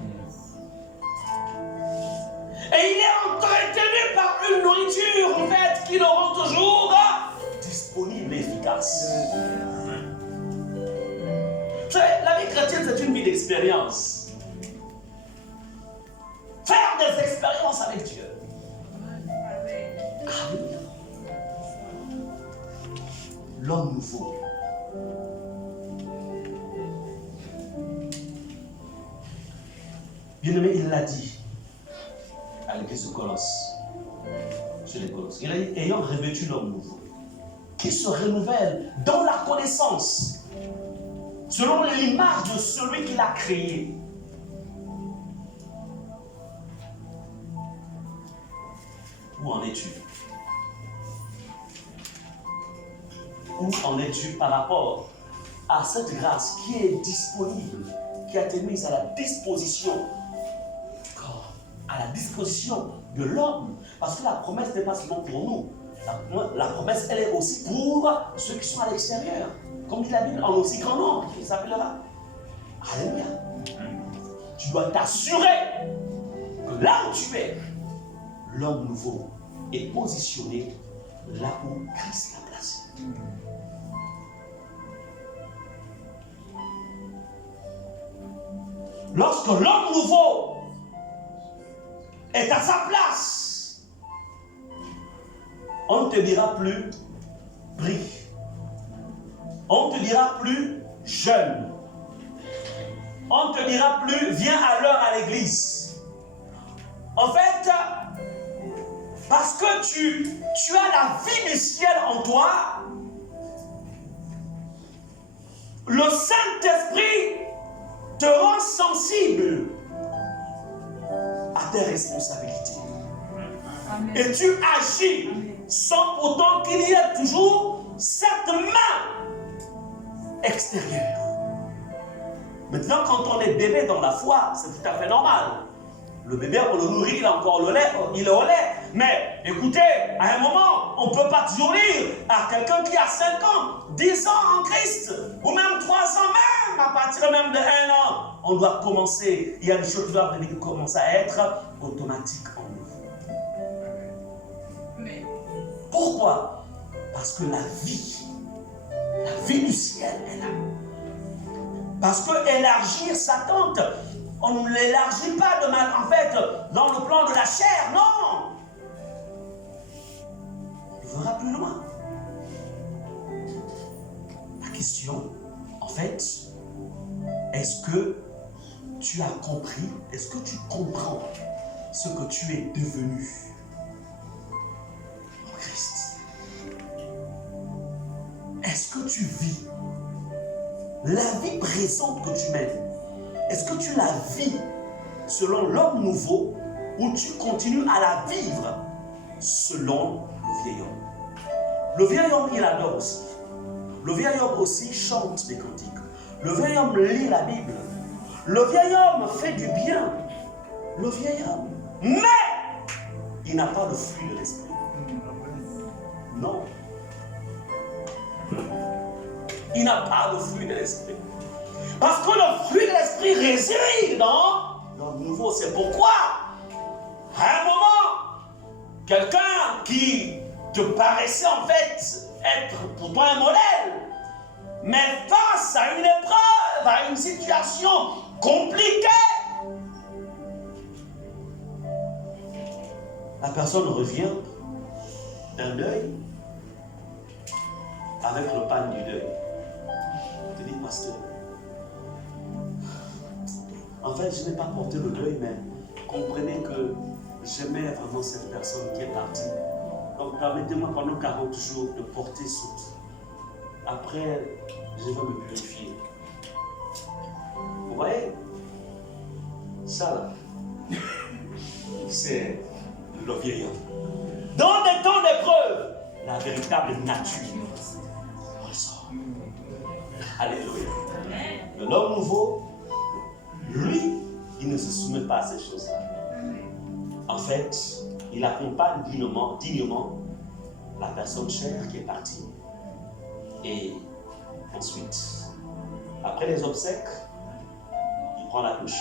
Et il est entretenu par une nourriture, en fait, qui le rend toujours disponible et efficace. Vous savez, la vie chrétienne, c'est une vie d'expérience. Faire des expériences avec Dieu. Alléluia. L'homme nouveau. Bien-aimé, il l'a dit à l'église de Colosse. Chez les Colosses. Il a dit, ayant revêtu l'homme nouveau, qui se renouvelle dans la connaissance, selon l'image de celui qui l'a créé. Où en es-tu? Où en es-tu par rapport à cette grâce qui est disponible, qui a été mise à la disposition de l'homme? Parce que la promesse n'est pas seulement pour nous. La promesse, elle est aussi pour ceux qui sont à l'extérieur. Comme dit la Bible, en aussi grand nombre, qui s'appellera. Alléluia. Tu dois t'assurer que là où tu es, l'homme nouveau est positionné là où Christ l'a placé. Lorsque l'homme nouveau est à sa place, on ne te dira plus prie. On ne te dira plus jeûne. On ne te dira plus viens à l'heure à l'église. En fait, parce que tu as la vie du ciel en toi, le Saint-Esprit te rend sensible à tes responsabilités. Amen. Et tu agis sans pourtant qu'il y ait toujours cette main extérieure. Maintenant, quand on est bébé dans la foi, c'est tout à fait normal. Le bébé, on le nourrit, il a encore le lait, il est au lait. Mais écoutez, à un moment, on ne peut pas toujours lire à quelqu'un qui a 5 ans, 10 ans en Christ, ou même 3 ans, même à partir même de 1 an. On doit commencer, il y a des choses qui doivent commencer à être automatiques en nous. Pourquoi? Parce que la vie du ciel est là. Parce que élargir sa tente, on ne l'élargit pas en fait, dans le plan de la chair, non. On verra plus loin. La question, en fait, est-ce que tu as compris, est-ce que tu comprends ce que tu es devenu en Christ? Est-ce que tu vis la vie présente que tu mènes? Est-ce que tu la vis selon l'homme nouveau ou tu continues à la vivre selon le vieil homme? Le vieil homme, il adore aussi. Le vieil homme aussi chante des cantiques. Le vieil homme lit la Bible. Le vieil homme fait du bien. Le vieil homme. Mais il n'a pas le fruit de l'esprit. Non. Il n'a pas le fruit de l'esprit. Parce que le fruit de l'esprit réside dans l'homme nouveau. C'est pourquoi, à un moment, quelqu'un qui te paraissait en fait être pour toi un modèle, mais face à une épreuve, à une situation compliquée, la personne revient d'un deuil avec le pain du deuil. Je te dis, pasteur, en fait, je n'ai pas porté le deuil, mais comprenez que j'aimais vraiment cette personne qui est partie. Donc, permettez-moi pendant 40 jours de porter ce. Après, je vais me purifier. Vous voyez? Ça, là, c'est le vieil homme. Dans des temps d'épreuve, la véritable nature ressort. Alléluia. L'homme nouveau, lui, il ne se soumet pas à ces choses-là. En fait, il accompagne dignement la personne chère qui est partie. Et ensuite, après les obsèques, il prend la douche,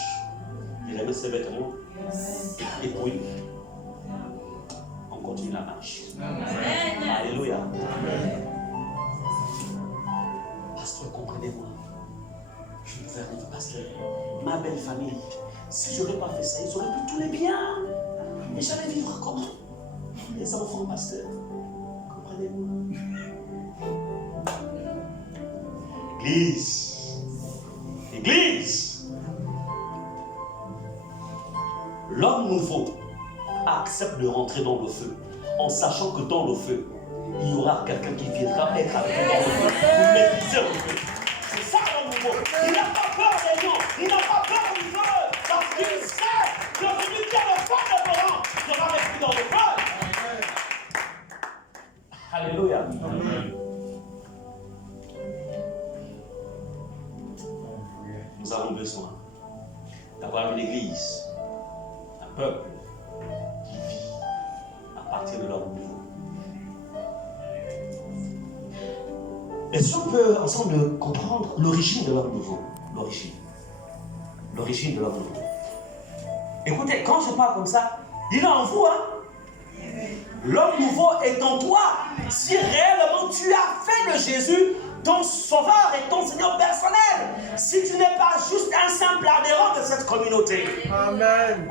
il remet ses vêtements, et puis on continue la marche. Amen. Alléluia. Amen. Pasteur, comprenez-moi. Je me fais rêver, pasteur. Ma belle famille, si je n'aurais pas fait ça, ils auraient pu tous les biens. Mais j'allais vivre comment? Les enfants, pasteur. Comprenez-moi. Église. L'homme nouveau accepte de rentrer dans le feu, en sachant que dans le feu, il y aura quelqu'un qui viendra être avec lui dans le feu, pour maîtriser le feu. C'est ça l'homme nouveau. Il n'a pas peur des lions, il n'a pas peur du feu, parce qu'il sait que celui qui a le feu de Laurent sera avec lui dans le feu. Alléluia. Amen. Nous avons besoin d'avoir une église, un peuple qui vit à partir de l'homme nouveau. Est-ce qu'on peut ensemble comprendre l'origine de l'homme nouveau? L'origine de l'homme nouveau. Écoutez, quand je parle comme ça, il est en vous, hein? L'homme nouveau est en toi. Si réellement tu as fait de Jésus ton sauveur et ton Seigneur personnel, si tu n'es pas juste un simple adhérent de cette communauté. Amen.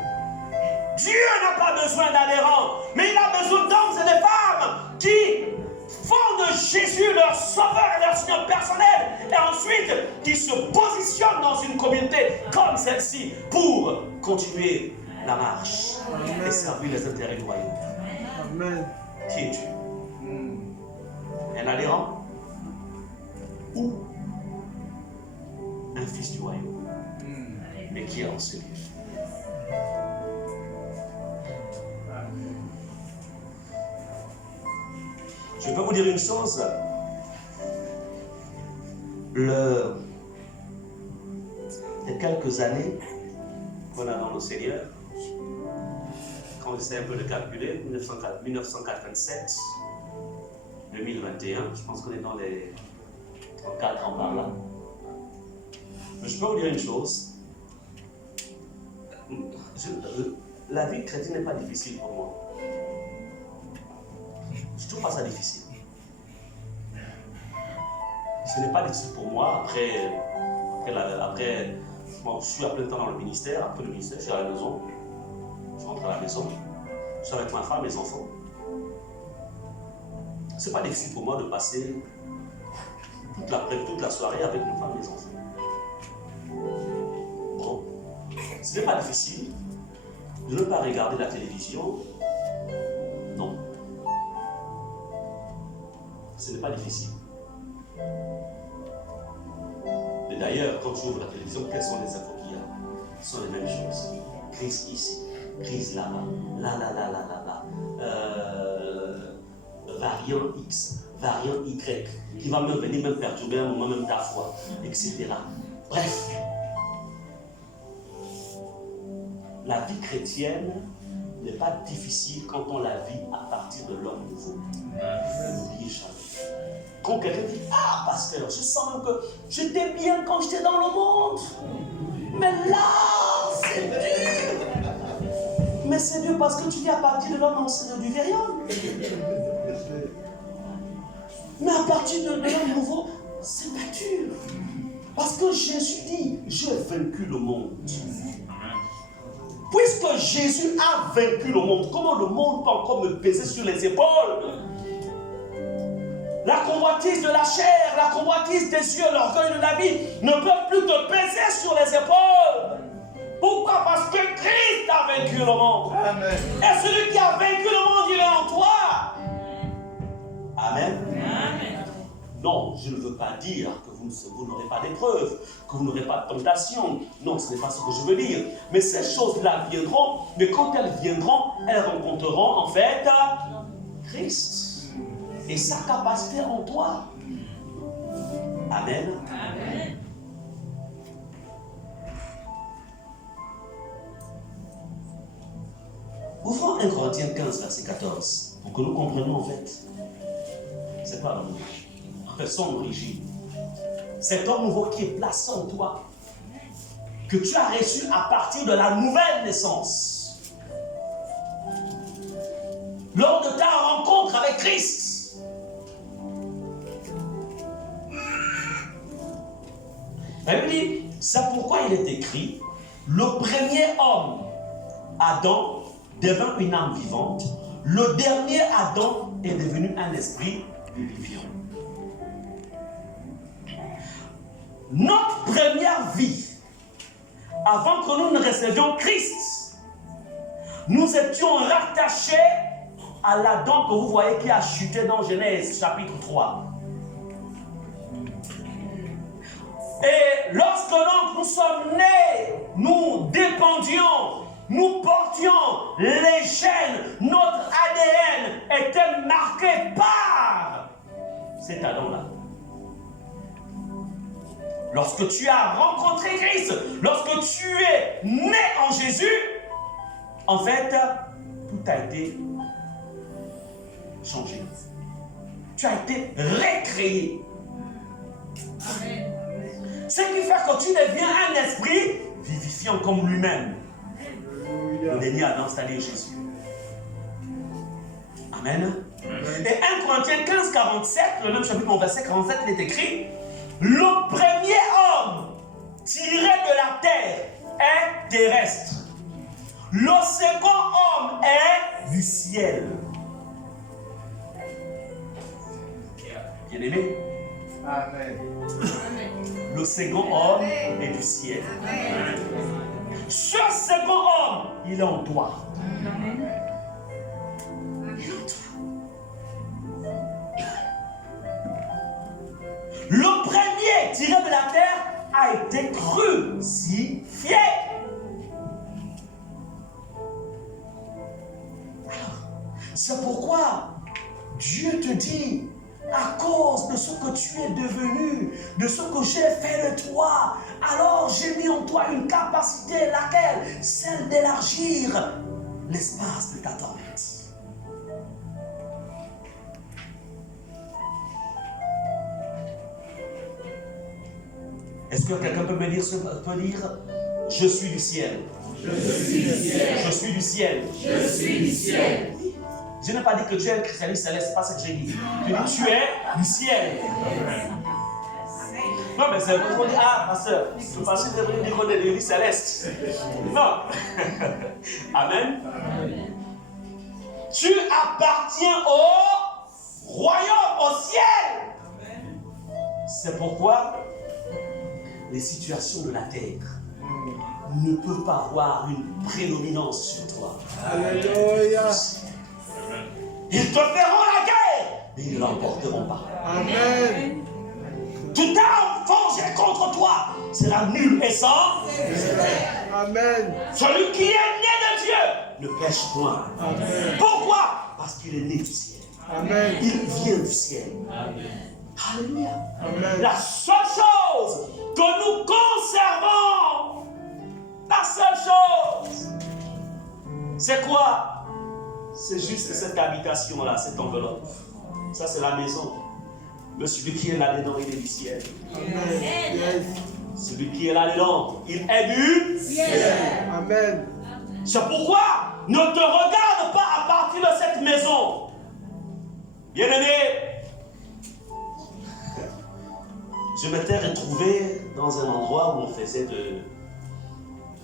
Dieu n'a pas besoin d'adhérents, mais il a besoin d'hommes et de femmes qui font de Jésus leur sauveur et leur Seigneur personnel, et ensuite qui se positionnent dans une communauté comme celle-ci pour continuer la marche. Amen. Et servir les intérêts du royaume. Amen. Qui es-tu? Un adhérent ou un fils du royaume, mais qui est en ce lieu. Je peux vous dire une chose. Il y a quelques années qu'on a dans le Seigneur, quand j'essaie un peu de calculer, 1987, 2021, je pense qu'on est dans les 34 ans par là. Mais je peux vous dire une chose. La vie chrétienne n'est pas difficile pour moi. Je ne trouve pas ça difficile. Ce n'est pas difficile pour moi. Après bon, je suis à plein temps dans le ministère. Après le ministère, je suis à la maison. Je rentre à la maison. Je suis avec ma femme, mes enfants. Ce n'est pas difficile pour moi de passer toute la soirée avec ma femme et mes enfants. Bon, ce n'est pas difficile de ne pas regarder la télévision. Non. Ce n'est pas difficile. Et d'ailleurs, quand tu ouvres la télévision, quelles sont les infos qu'il y a? Ce sont les mêmes choses. Crise ici, crise là-bas, là. Variant X, variant Y, qui va même venir même perturber un moment même ta foi, etc. Bref. La vie chrétienne n'est pas difficile quand on la vit à partir de l'homme nouveau. N'oubliez jamais. Quand quelqu'un dit, ah pasteur, je sens que j'étais bien quand j'étais dans le monde, mais là, c'est dur. Mais c'est dur parce que tu vis à partir de l'homme du vieil homme. Mais à partir de l'homme nouveau, c'est pas dur. Parce que Jésus dit, j'ai vaincu le monde. Puisque Jésus a vaincu le monde, comment le monde peut encore me peser sur les épaules? La convoitise de la chair, la convoitise des yeux, l'orgueil de la vie ne peuvent plus te peser sur les épaules. Pourquoi? Parce que Christ a vaincu le monde. Amen. Et celui qui a vaincu le monde, il est en toi. Amen. Amen. Non, je ne veux pas dire que vous n'aurez pas d'épreuves, que vous n'aurez pas de tentation. Non, ce n'est pas ce que je veux dire. Mais ces choses-là viendront, mais quand elles viendront, elles rencontreront en fait Christ et sa capacité en toi. Amen. Amen. Ouvrons 1 Corinthiens 15, verset 14, pour que nous comprenions en fait. C'est pas l'homme nouveau. En fait, son origine. Cet homme nouveau qui est placé en toi, que tu as reçu à partir de la nouvelle naissance. Lors de ta rencontre avec Christ. Elle dit, c'est pourquoi il est écrit, le premier homme, Adam, devint une âme vivante. Le dernier Adam est devenu un esprit vivifiant. Notre première vie, avant que nous ne recevions Christ, nous étions rattachés à l'Adam que vous voyez qui a chuté dans Genèse chapitre 3. Et lorsque donc nous sommes nés, nous dépendions, nous portions les gènes, notre ADN était marqué par cet Adam-là. Lorsque tu as rencontré Christ, lorsque tu es né en Jésus, en fait, tout a été changé. Tu as été recréé. Amen. Ce qui fait que tu deviens un esprit vivifiant comme lui-même. Le dernier Adam, c'est-à-dire Jésus. Amen. Et 1 Corinthiens 15, 47, le même chapitre, mon verset 47, il est écrit, le premier homme tiré de la terre est terrestre. Le second homme est du ciel. Bien aimé? Amen. Le second homme est du ciel. Amen. Ce second homme, il est en toi. Amen. Le premier tiré de la terre a été crucifié. Alors, c'est pourquoi Dieu te dit, à cause de ce que tu es devenu, de ce que j'ai fait de toi, alors j'ai mis en toi une capacité, laquelle? Celle d'élargir l'espace de ta tente. Est-ce que quelqu'un peut me dire, je suis du ciel? Je suis du ciel. Je suis du ciel. Je suis du ciel. Je n'ai pas dit que tu es un christianiste céleste, c'est pas ce que j'ai dit. Tu dis tu es du ciel. Non, mais c'est pour dire, ah, ma soeur, je pensais que vous dire qu'on est du céleste. Non. Amen. Tu appartiens au royaume, au ciel. C'est pourquoi les situations de la terre ne peuvent pas avoir une prédominance sur toi. Alléluia. Ils te feront la guerre, mais ils ne l'emporteront pas. Amen. Toute arme forgée contre toi sera nulle et sans. Amen. Celui qui est né de Dieu ne pêche point. Amen. Pourquoi? Parce qu'il est né du ciel. Amen. Il vient du ciel. Alléluia. Amen. La seule chose que nous conservons, la seule chose, c'est quoi? C'est juste cette habitation-là, cette enveloppe. Ça, c'est la maison. Mais celui qui est là-dedans, il est du ciel. Amen. Yes. Celui qui est là-dedans, il est du ciel. Amen. C'est pourquoi ne te regarde pas à partir de cette maison. Bien-aimé, je m'étais retrouvé dans un endroit où on faisait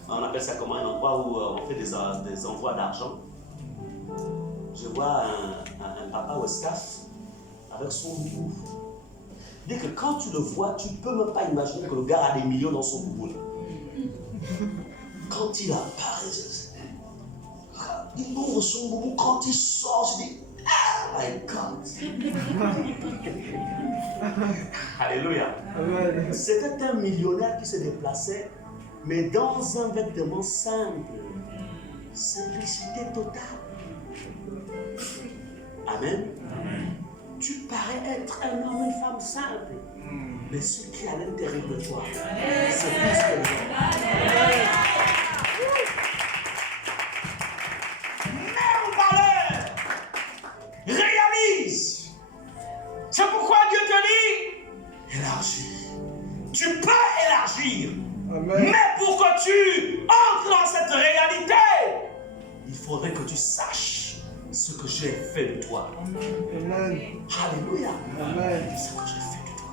on appelle ça comment? Un endroit où on fait des envois d'argent. Je vois un papa au staff avec son boubou. Dès que quand tu le vois, tu ne peux même pas imaginer que le gars a des millions dans son boubou. Quand il apparaît, il ouvre son boubou, quand il sort, je dis, oh my God. Alléluia. Amen. C'était un millionnaire qui se déplaçait, mais dans un vêtement simple. Simplicité totale. Amen. Tu parais être un homme, une femme simple. Mais ce qui est à l'intérieur de toi, c'est plus que l'homme. Mets en valeur. Réalise. C'est pourquoi Dieu te dit, élargis. Tu peux élargir. Amen. Mais pour que tu entres dans cette réalité, il faudrait que tu saches ce que j'ai fait de toi. Amen. Alléluia. Amen. Ce que j'ai fait de toi.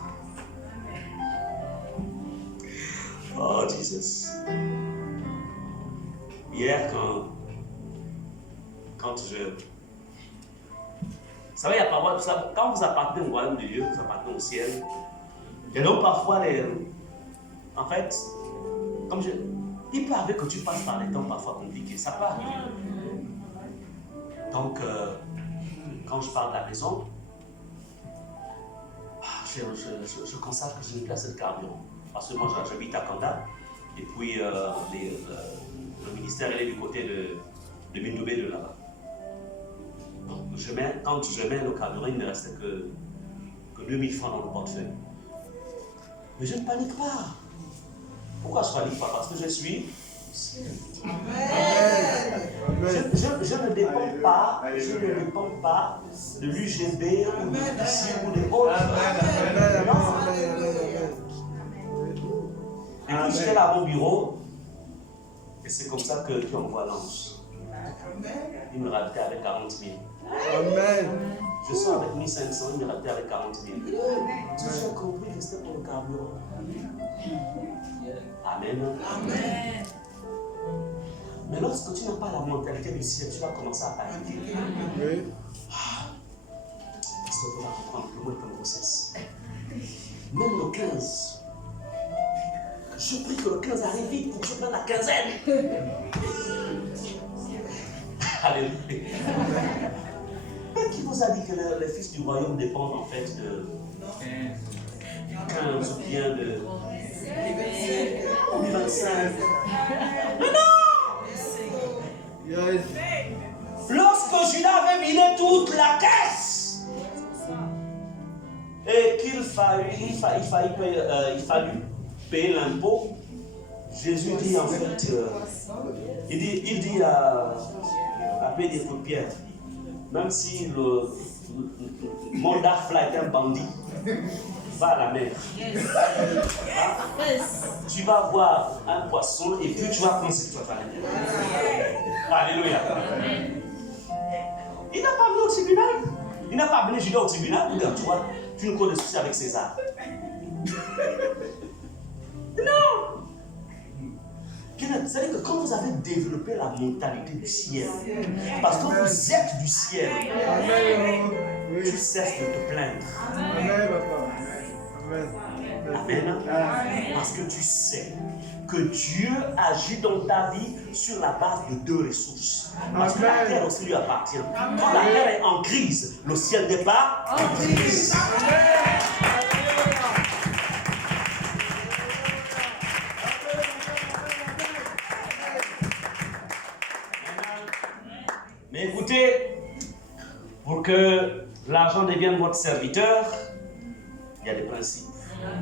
Oh, Jesus. Hier, quand je... Vous savez, il y a parfois, quand vous appartenez au royaume de Dieu, vous appartenez au ciel. Et donc, parfois, en fait, il peut arriver que tu passes par des temps parfois compliqués. Ça peut arriver. Donc, quand je parle de la maison, je constate que je n'ai plus assez de carburant. Parce que moi, j'habite à Kanda. Et puis, le ministère il est du côté de Mindoubé de là-bas. Donc, quand je mets le carburant, il ne me restait que 2000 francs dans le portefeuille. Mais je ne panique pas. Pourquoi je ne panique pas? Parce que je suis. Amen. Je ne dépends pas de l'UGB ou de ici ou des autres. Et puis j'étais là à mon bureau, et c'est comme ça que Dieu envoie l'ange. Il me rachetait avec 40 000. Amen. Je sors avec 1500, il me rachetait avec 40 000. J'ai compris que c'était pour le carburant. Amen. Amen. Mais lorsque tu n'as pas la mentalité du ciel, tu vas commencer à paniquer. Oui. Parce qu'on va comprendre le mot de grossesse. Même le 15. Je prie que le 15 arrive vite pour que je prenne la quinzaine. Alléluia. Mais qui vous a dit que les fils du royaume dépendent en fait de... 15 ou bien de 25. Yes. Lorsque Judas avait vidé toute la caisse et qu'il fallut payer l'impôt, Jésus dit en fait, il dit à Pédro Pierre, même si mon Dafla est un bandit, va à la mer. Tu vas voir un poisson et puis tu vas prendre ce que tu vas faire. Alléluia. Il n'a pas amené au tribunal. Il n'a pas amené Judas au tribunal. Regarde, tu vois, tu ne connais pas soucis avec César. Non. C'est-à-dire que quand vous avez développé la mentalité du ciel, parce que vous êtes du ciel, Amen. Oui. tu cesses de te plaindre. Amen, papa. Amen. Amen. Parce que tu sais que Dieu agit dans ta vie sur la base de deux ressources. Parce que la terre aussi lui appartient. Quand la terre est en crise, le ciel n'est pas en crise. Mais écoutez, pour que l'argent devienne votre serviteur, il y a des principes.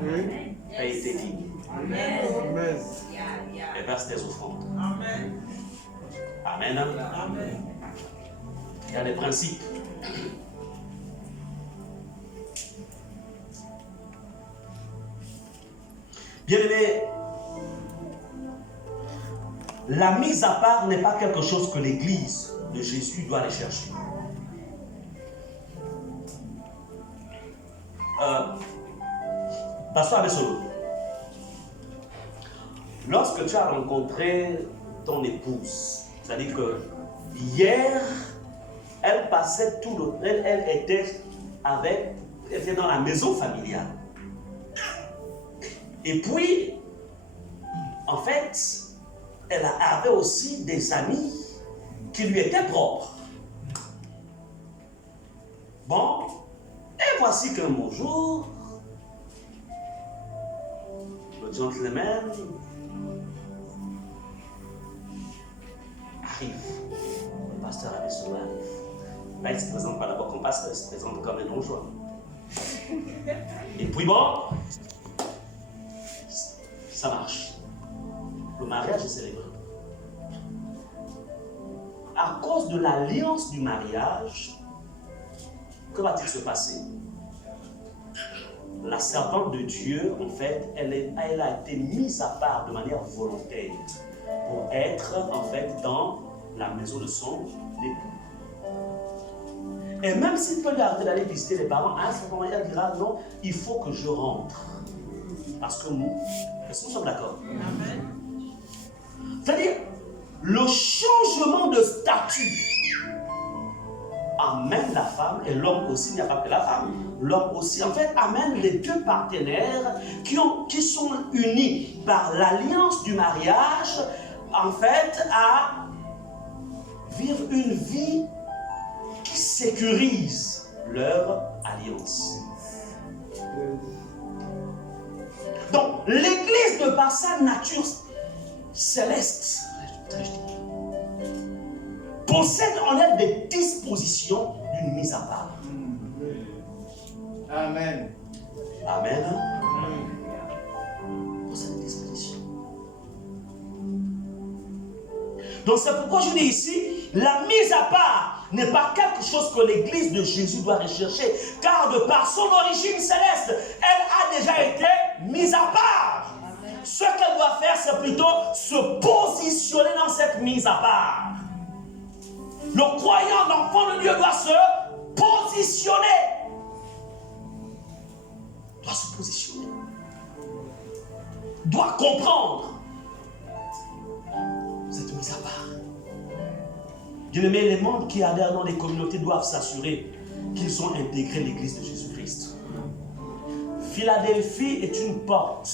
Oui. Ça a été dit. Amen. Et verse tes offrandes. Amen. Amen. Amen. Il y a des principes. Bien-aimés, la mise à part n'est pas quelque chose que l'Église de Jésus doit aller chercher. Pasteur Abessolo, lorsque tu as rencontré ton épouse, c'est-à-dire que hier, elle passait tout le... Elle était dans la maison familiale. Et puis, en fait, elle avait aussi des amis qui lui étaient propres. Bon, et voici qu'un beau jour, le gentleman arrive. Le pasteur Abessolo arrive. Là, il ne se présente pas d'abord comme pasteur, il se présente comme un bourgeois. Et puis bon, ça marche. Le mariage est célébré. À cause de l'alliance du mariage, que va-t-il se passer? La servante de Dieu, en fait, elle a été mise à part de manière volontaire pour être, en fait, dans la maison de son époux. Et même s'il peut lui arrêter d'aller visiter les parents, à un certain moment, elle dira non, il faut que je rentre. Parce que nous, est-ce que nous sommes d'accord? Amen. C'est-à-dire, le changement de statut amène la femme, et l'homme aussi, il n'y a pas que la femme, l'homme aussi, en fait, amène les deux partenaires qui sont unis par l'alliance du mariage, en fait, à vivre une vie qui sécurise leur alliance. Donc, l'Église, de par sa nature céleste, possède en elle des dispositions d'une mise à part. Amen. Amen. Possède des dispositions. Donc c'est pourquoi je dis ici, la mise à part n'est pas quelque chose que l'Église de Jésus doit rechercher, car de par son origine céleste, elle a déjà été mise à part. Ce qu'elle doit faire, c'est plutôt se positionner dans cette mise à part. Le croyant, l'enfant de Dieu, doit se positionner. Doit se positionner. Doit comprendre cette mise à part. Bien-aimés, les membres qui adhèrent dans les communautés doivent s'assurer qu'ils ont intégré l'Église de Jésus-Christ. Philadelphie est une porte.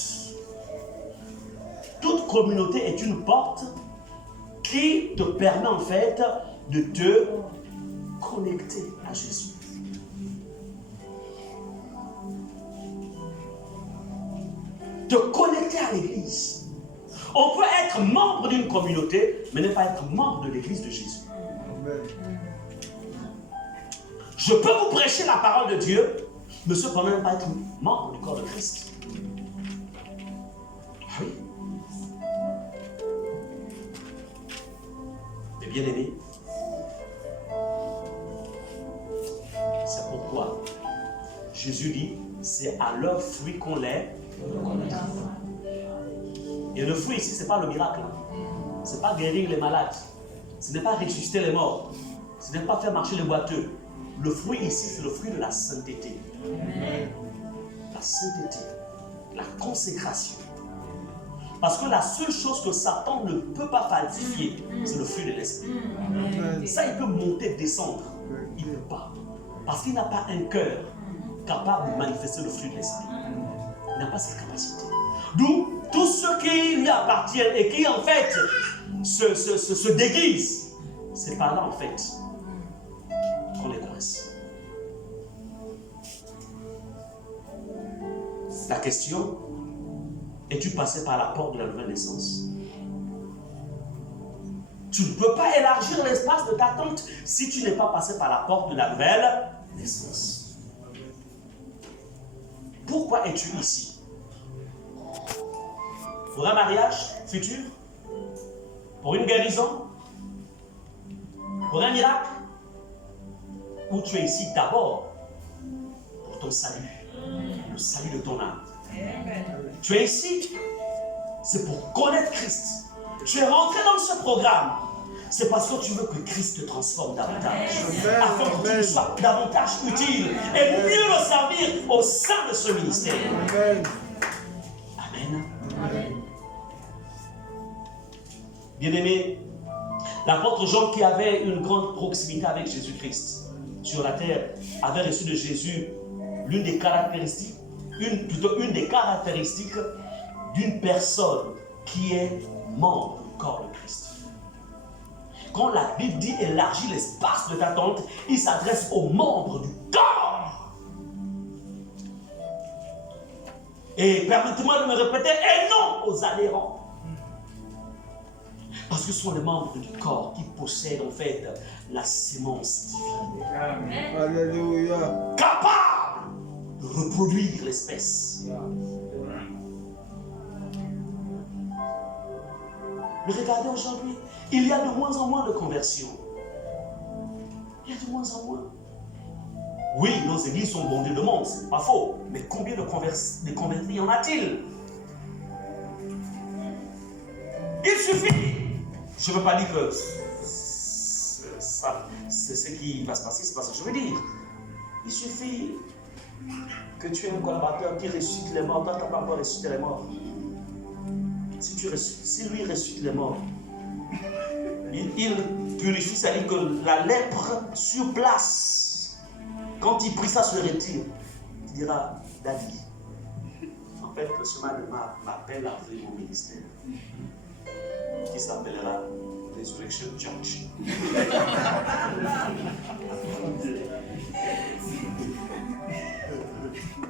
Toute communauté est une porte qui te permet en fait de te connecter à Jésus. te connecter à l'église. On peut être membre d'une communauté, mais ne pas être membre de l'église de Jésus. Amen. Je peux vous prêcher la parole de Dieu, mais cependant ne pas être membre du corps de Christ. Oui. Mais bien aimé, c'est pourquoi Jésus dit, c'est à leurs fruits qu'on les reconnaîtra. Et le fruit ici, ce n'est pas le miracle. Ce n'est pas guérir les malades. Ce n'est pas ressusciter les morts. Ce n'est pas faire marcher les boiteux. Le fruit ici, c'est le fruit de la sainteté. La sainteté, la consécration. Parce que la seule chose que Satan ne peut pas falsifier, c'est le fruit de l'esprit. Amen. Ça, il peut monter, descendre. Il ne peut pas. Parce qu'il n'a pas un cœur capable de manifester le fruit de l'esprit. Il n'a pas cette capacité. D'où tous ceux qui lui appartiennent et qui en fait se déguisent, c'est par là en fait qu'on les coince. La question, es-tu passé par la porte de la nouvelle naissance? Tu ne peux pas élargir l'espace de ta tente si tu n'es pas passé par la porte de la nouvelle naissance. Pourquoi es-tu ici? Pour un mariage futur? Pour une guérison? Pour un miracle? Ou tu es ici d'abord pour ton salut, le salut de ton âme? Tu es ici, c'est pour connaître Christ. Tu es rentré dans ce programme, c'est parce que tu veux que Christ te transforme davantage, afin que tu lui sois davantage utile et pour mieux le servir au sein de ce ministère. Amen. Amen. Bien-aimé, l'apôtre Jean, qui avait une grande proximité avec Jésus-Christ sur la terre, avait reçu de Jésus l'une des caractéristiques, une des caractéristiques d'une personne qui est membre du corps de Christ. Quand la Bible dit élargis l'espace de ta tente, il s'adresse aux membres du corps. Et permettez-moi de me répéter, et non aux adhérents. Parce que ce sont les membres du corps qui possèdent en fait la sémence divine. Amen. Alléluia. Capable de reproduire l'espèce. Mais regardez aujourd'hui, il y a de moins en moins de conversions. Il y a de moins en moins. Oui, nos églises sont bondées de monde, c'est pas faux. Mais combien de convertis y en a-t-il? Il suffit. Je ne veux pas dire que c'est ce qui va se passer, c'est pas ce que je veux dire. Il suffit que tu aies un collaborateur qui ressuscite les morts, toi tu n'as pas encore ressuscité les morts. Si lui ressuscite les morts, il purifie, c'est-à-dire que la lèpre sur place, quand il prie, ça se retire. Il dira, Daddy, en fait, le chemin de m'appelle à ouvrir mon ministère, qui s'appellera Resurrection Church.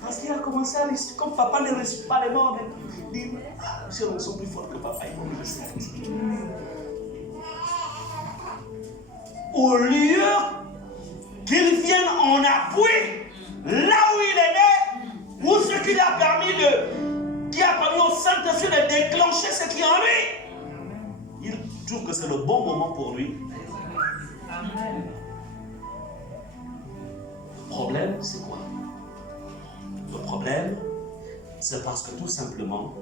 Parce qu'il a commencé à ressusciter, comme papa ne ressuscite pas les morts, il dit, les gens sont plus forts que papa, ils vont me ressusciter. Au lieu qu'il vienne en appui, là où il est né, ou ce qui a permis qui a permis au Saint-Esprit de déclencher ce qui est en lui, il trouve que c'est le bon moment pour lui. Le problème, c'est quoi? Le problème, c'est parce que tout simplement,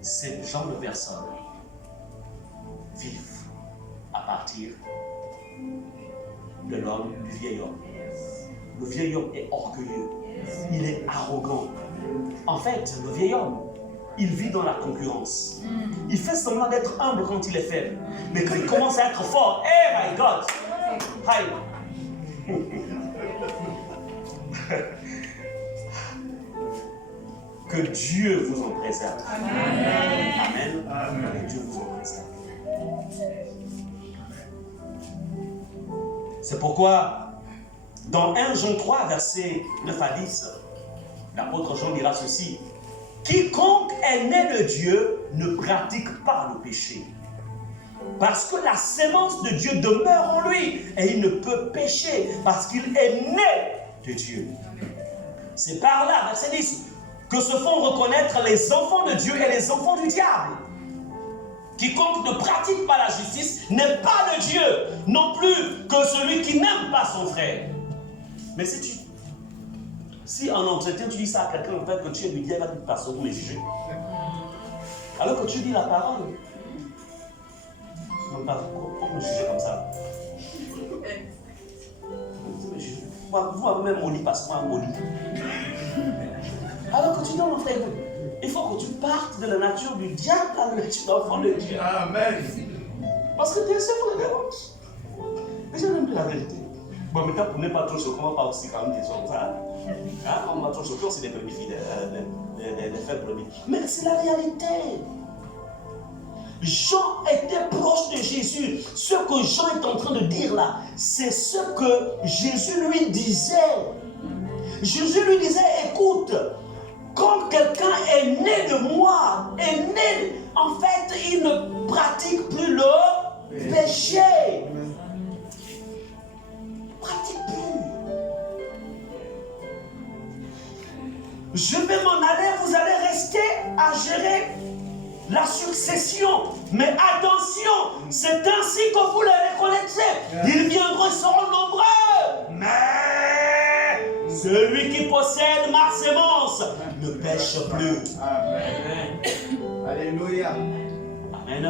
ces gens de personnes vivent à partir de l'homme, du vieil homme. Le vieil homme est orgueilleux, il est arrogant. En fait, le vieil homme, il vit dans la concurrence. Il fait semblant d'être humble quand il est faible. Mais quand il commence à être fort, hey my God! Hi. Que Dieu vous en préserve. Amen. Amen. Que Dieu vous en préserve. C'est pourquoi, dans 1 Jean 3, versets 9 à 10, l'apôtre Jean dira ceci. quiconque est né de Dieu ne pratique pas le péché. Parce que la sémence de Dieu demeure en lui et il ne peut pécher parce qu'il est né de Dieu. C'est par là, verset 10, que se font reconnaître les enfants de Dieu et les enfants du diable. Quiconque ne pratique pas la justice n'est pas de Dieu, non plus que celui qui n'aime pas son frère. Mais si en entretien tu dis ça à quelqu'un, en fait, que tu es du diable, il va te passer pour me juger. Alors que tu dis la parole, on me juger comme ça. Vous même maudit parce que moi maudit. Alors que tu dis, mon frère, il faut que tu partes de la nature du diable à la nature d'enfant de Dieu. Amen. Parce que tu es seul pour le dérange. Mais je n'aime plus la vérité. Bon, maintenant, pour ne pas trop choquer, on va pas aussi quand même des choses comme ça. Hein? On va trop choquer, c'est des brebis fidèles, des faibles brebis. Mais c'est la réalité. Jean était proche de Jésus. Ce que Jean est en train de dire là, c'est ce que Jésus lui disait. Jésus lui disait, écoute, quand quelqu'un est né de moi, en fait, il ne pratique plus le péché. Pratique plus. Je vais m'en aller, vous allez rester à gérer la succession. Mais attention, c'est ainsi que vous les reconnaîtrez. Ils viendront, ils seront nombreux. Mais celui qui possède ma sémence ne pêche plus. Amen. Alléluia. Amen.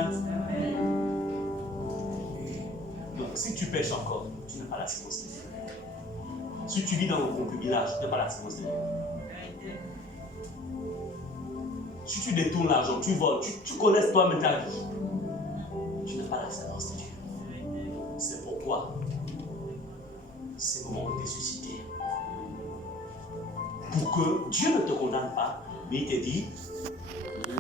Donc, si tu pêches encore, tu n'as pas la sémence de Dieu. Si tu vis dans le concubinage, tu n'as pas la sémence de Dieu. Si tu détournes l'argent, tu voles, tu connais toi-même ta vie, tu n'as pas la sémence de Dieu. C'est pourquoi c'est le moment de te susciter. Pour que Dieu ne te condamne pas, mais il te dit,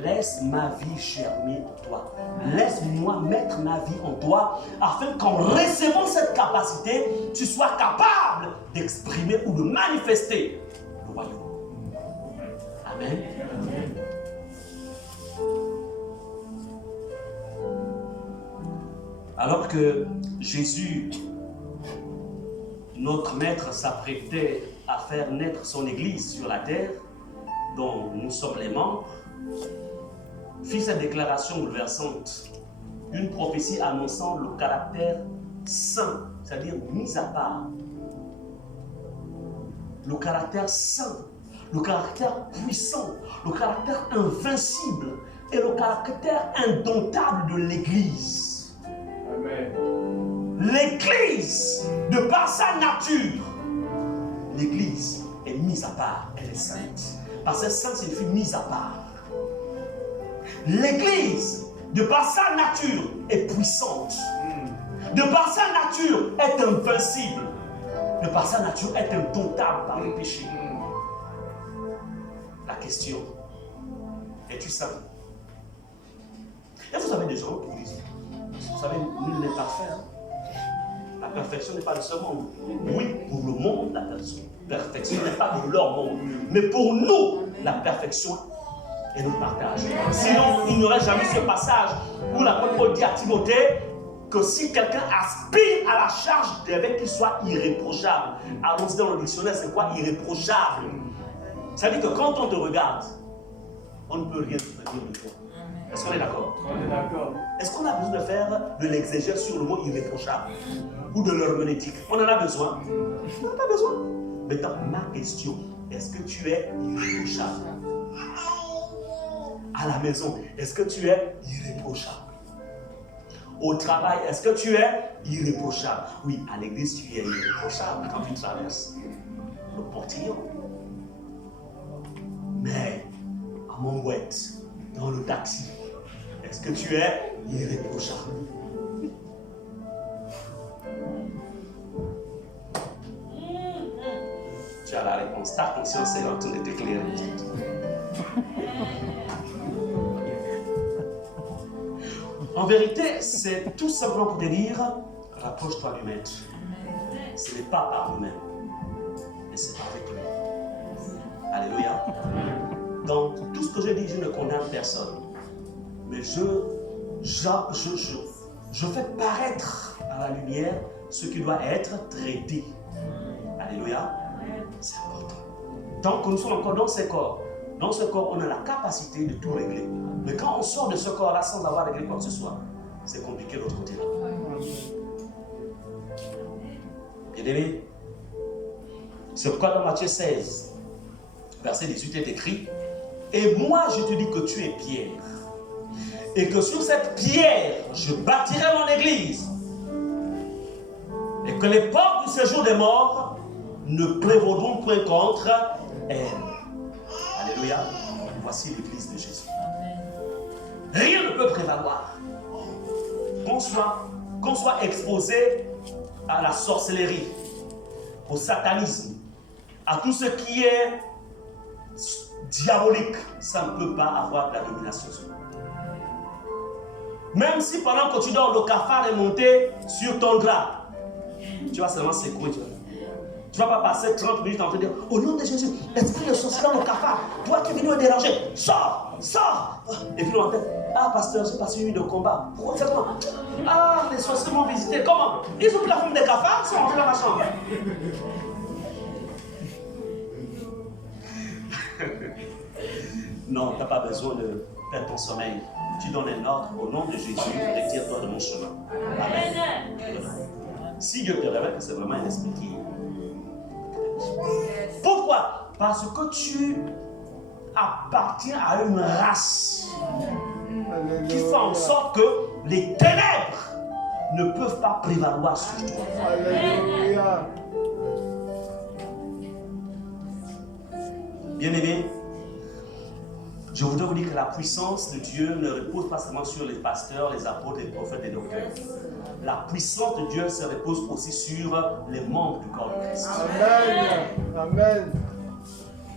laisse ma vie germer en toi. Laisse-moi mettre ma vie en toi, afin qu'en recevant cette capacité, tu sois capable d'exprimer ou de manifester le royaume. Amen. Alors que Jésus, notre Maître, s'apprêtait à faire naître son Église sur la terre, dont nous sommes les membres, fit cette déclaration bouleversante, une prophétie annonçant le caractère saint, c'est-à-dire mis à part. Le caractère saint, le caractère puissant, le caractère invincible et le caractère indomptable de l'Église. Amen. L'Église, de par sa nature, l'Église est mise à part, elle est sainte. Parce que sainte signifie mise à part. L'Église, de par sa nature, est puissante. De par sa nature, est invincible. De par sa nature, est indomptable par le péché. La question, es-tu saint? Et vous avez des gens qui disent, vous savez, nul n'est parfait. Hein? La perfection n'est pas de ce monde. Oui, pour le monde, la perfection n'est pas de leur monde. Mais pour nous, la perfection est notre partage. Sinon, il n'y aurait jamais ce passage où l'apôtre Paul dit à Timothée que si quelqu'un aspire à la charge d'évêque, qu'il soit irréprochable. Allons-y dans le dictionnaire, c'est quoi irréprochable? C'est-à-dire que quand on te regarde, on ne peut rien te dire de toi. Est-ce qu'on est d'accord? On est d'accord. Est-ce qu'on a besoin de faire de l'exégèse sur le mot irréprochable ou de l'herméneutique? On en a besoin? On n'en a pas besoin. Maintenant, ma question, est-ce que tu es irréprochable? À la maison, est-ce que tu es irréprochable? Au travail, est-ce que tu es irréprochable? Oui, à l'église, tu es irréprochable quand tu traverses le portillon. Mais à mon ouette, dans le taxi, est-ce que tu es irréprochable? Tu as la réponse. Ta conscience est en train de t'éclairer. En vérité, c'est tout simplement pour te dire, rapproche-toi du Maître. Ce n'est pas par nous-mêmes, mais c'est avec lui. Alléluia. dans tout ce que je dis, je ne condamne personne. Mais je fais paraître à la lumière ce qui doit être traité. Alléluia. C'est important. Tant que nous sommes encore dans ce corps, on a la capacité de tout régler. Mais quand on sort de ce corps-là sans avoir réglé quoi que ce soit, c'est compliqué de l'autre côté-là. Bien aimé, c'est pourquoi dans Matthieu 16, verset 18 est écrit: et moi je te dis que tu es Pierre, et que sur cette pierre je bâtirai mon église, et que les portes du séjour des morts ne prévaudront point contre elle. Alléluia. Voici l'église de Jésus. Rien ne peut prévaloir. Qu'on soit exposé à la sorcellerie, au satanisme, à tout ce qui est diabolique, ça ne peut pas avoir de la domination sur nous. Même si pendant que tu dors, le cafard est monté sur ton drap, tu vas seulement secouer. Tu ne vas pas passer 30 minutes en te dire: au nom de Jésus, esprit de sorcier dans le cafard, toi qui es venu me déranger, sors, sors. Et puis on tête: ah pasteur, j'ai passé une nuit de combat. Pourquoi faites quoi? Ah, les sorciers m'ont visité. Comment? Ils ouvrent la forme des cafards, ils sont rentrés dans ma chambre. Non, tu n'as pas besoin de perdre ton sommeil. Tu donnes un ordre au nom de Jésus, retire-toi de mon chemin. Amen. Si Dieu te révèle que c'est vraiment un esprit qui... Pourquoi? Parce que tu appartiens à une race qui fait en sorte que les ténèbres ne peuvent pas prévaloir sur toi. Alléluia. Bien-aimés, je voudrais vous dire que la puissance de Dieu ne repose pas seulement sur les pasteurs, les apôtres, les prophètes et les docteurs. La puissance de Dieu se repose aussi sur les membres du corps de Christ. Amen. Amen.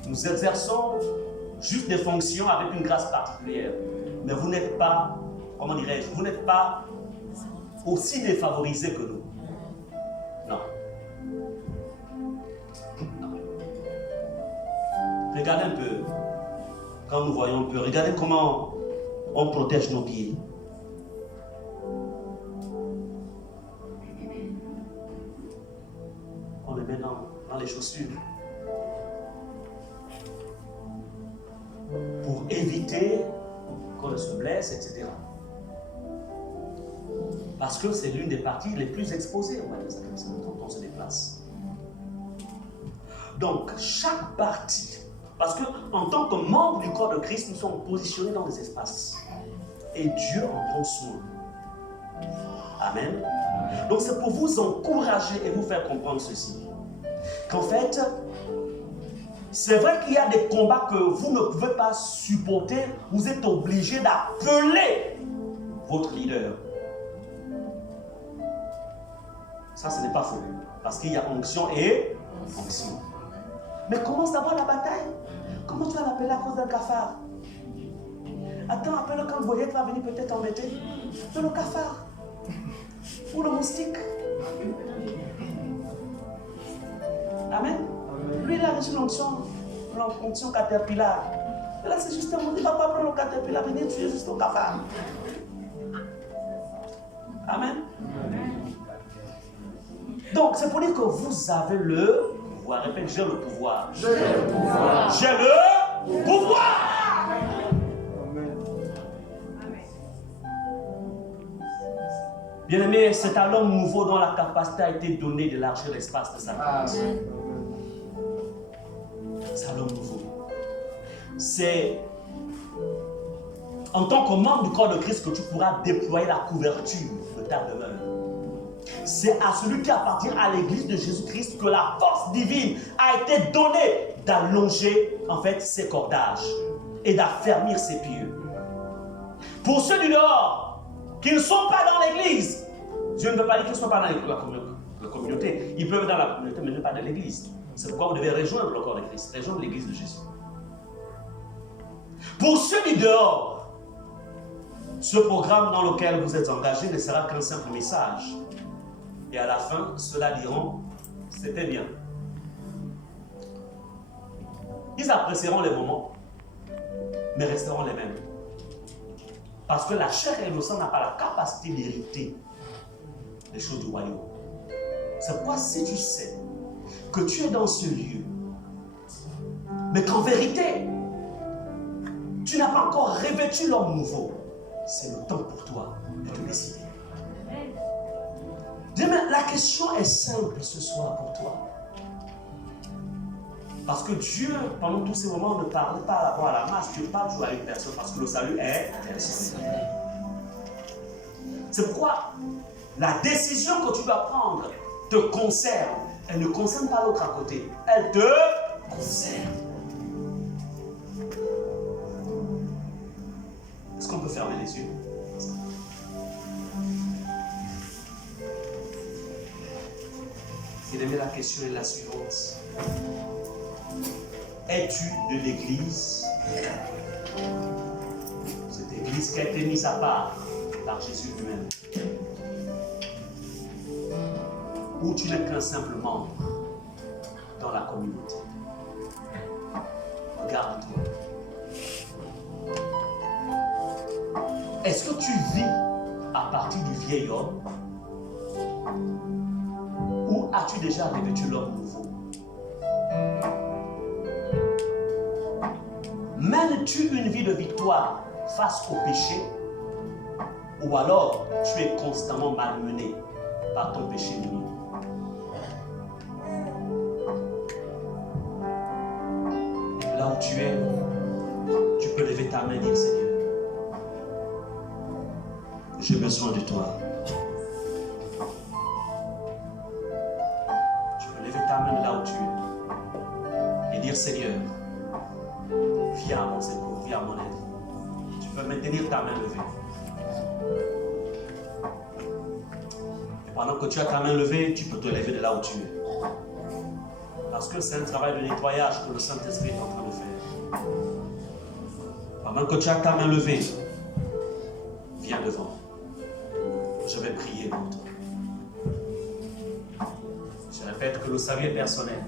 Nous exerçons juste des fonctions avec une grâce particulière. Mais vous n'êtes pas, comment dirais-je, vous n'êtes pas aussi défavorisés que nous. Non. Non. Regardez un peu, quand nous voyons un peu, regardez comment on protège nos pieds. On les met dans les chaussures. Pour éviter qu'on ne se blesse, etc. Parce que c'est l'une des parties les plus exposées, on va dire ça comme ça, quand on se déplace. Donc, chaque partie, parce qu'en tant que membre du corps de Christ, nous sommes positionnés dans des espaces. Et Dieu en prend soin. Amen. Donc, c'est pour vous encourager et vous faire comprendre ceci. Qu'en fait, c'est vrai qu'il y a des combats que vous ne pouvez pas supporter. Vous êtes obligé d'appeler votre leader. Ça, ce n'est pas faux. Parce qu'il y a onction et onction. Mais commence d'abord la bataille. Comment tu vas l'appeler à cause d'un cafard? Attends, appelle-le quand le voyette va venir peut-être embêter. C'est le cafard. Ou le moustique. Amen. Lui, il a reçu l'onction caterpillar. Et là, c'est juste un mot. Il ne va pas prendre le caterpillar, venir tuer juste le cafard. Amen. Donc, c'est pour dire que vous avez le pouvoir. Répète, j'ai le pouvoir. J'ai le pouvoir. J'ai le pouvoir. Amen. Bien-aimé, c'est à l'homme nouveau dont la capacité a été donnée d'élargir l'espace de sa vie. Amen. C'est à l'homme nouveau. C'est en tant que membre du corps de Christ que tu pourras déployer la couverture de ta demeure. C'est à celui qui appartient à l'église de Jésus-Christ que la force divine a été donnée d'allonger en fait ses cordages et d'affermir ses pieds. Pour ceux du dehors qui ne sont pas dans l'église, Dieu ne veut pas dire qu'ils ne sont pas dans la communauté. Ils peuvent être dans la communauté mais pas dans l'église. C'est pourquoi vous devez rejoindre le corps de Christ, rejoindre l'église de Jésus. Pour ceux du dehors, ce programme dans lequel vous êtes engagés ne sera qu'un simple message. Et à la fin, ceux-là diront, c'était bien. Ils apprécieront les moments, mais resteront les mêmes. Parce que la chair et le sang n'ont pas la capacité d'hériter les choses du royaume. C'est pourquoi si tu sais que tu es dans ce lieu, mais qu'en vérité, tu n'as pas encore revêtu l'homme nouveau, c'est le temps pour toi de te décider. Dis, mais la question est simple ce soir pour toi. Parce que Dieu, pendant tous ces moments, ne parle pas à la masse. Dieu parle toujours à une personne parce que le salut est personnel. C'est pourquoi la décision que tu dois prendre te concerne. Elle ne concerne pas l'autre à côté. Elle te concerne. Est-ce qu'on peut fermer les yeux? Bien-aimé, la question est la suivante. Es-tu de l'église? Cette église qui a été mise à part par Jésus lui-même. Ou tu n'es qu'un simple membre dans la communauté? Regarde-toi. Est-ce que tu vis à partir du vieil homme? Ou as-tu déjà revêtu l'homme nouveau? Mènes-tu une vie de victoire face au péché? Ou alors tu es constamment malmené par ton péché ennemi? Là où tu es, tu peux lever ta main et dire: Seigneur, j'ai besoin de toi. Tu peux lever ta main là où tu es et dire: Seigneur, viens à mon secours, viens à mon aide. Tu peux maintenir ta main levée. Et pendant que tu as ta main levée, tu peux te lever de là où tu es. Parce que c'est un travail de nettoyage que le Saint-Esprit est en train de faire. Pendant que tu as ta main levée, viens devant. Je vais prier pour toi. Je répète que le salut est personnel.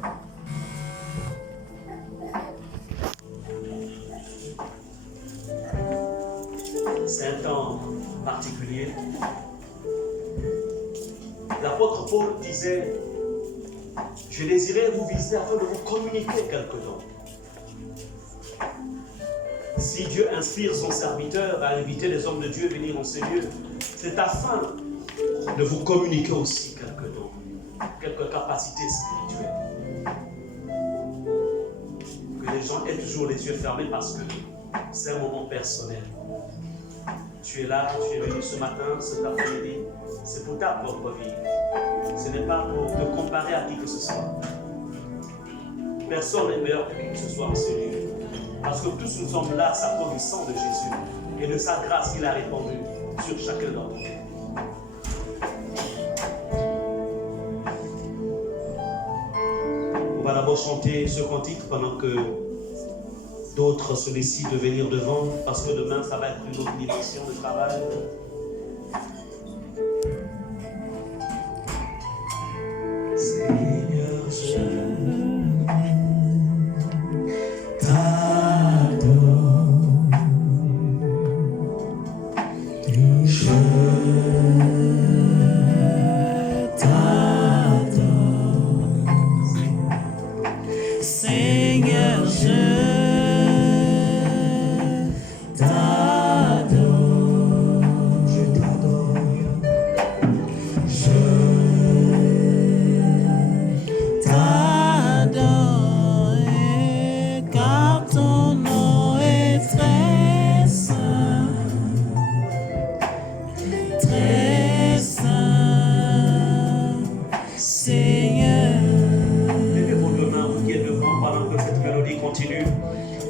C'est un temps particulier. L'apôtre Paul disait: je désirais vous visiter afin de vous communiquer quelque dons. Si Dieu inspire son serviteur à inviter les hommes de Dieu à venir en ce lieu, c'est afin de vous communiquer aussi quelques dons, quelques capacités spirituelles. Que les gens aient toujours les yeux fermés parce que c'est un moment personnel. Tu es là, tu es venu ce matin, cet après-midi, c'est pour ta propre vie. Ce n'est pas pour te comparer à qui que ce soit. Personne n'est meilleur que qui que ce soit en ce lieu. Parce que tous nous sommes là, ça cause du sang de Jésus et de sa grâce qu'il a répandue sur chacun d'entre nous. On va d'abord chanter ce cantique pendant que d'autres se décident de venir devant, parce que demain ça va être une autre dimension de travail. Seigneur, je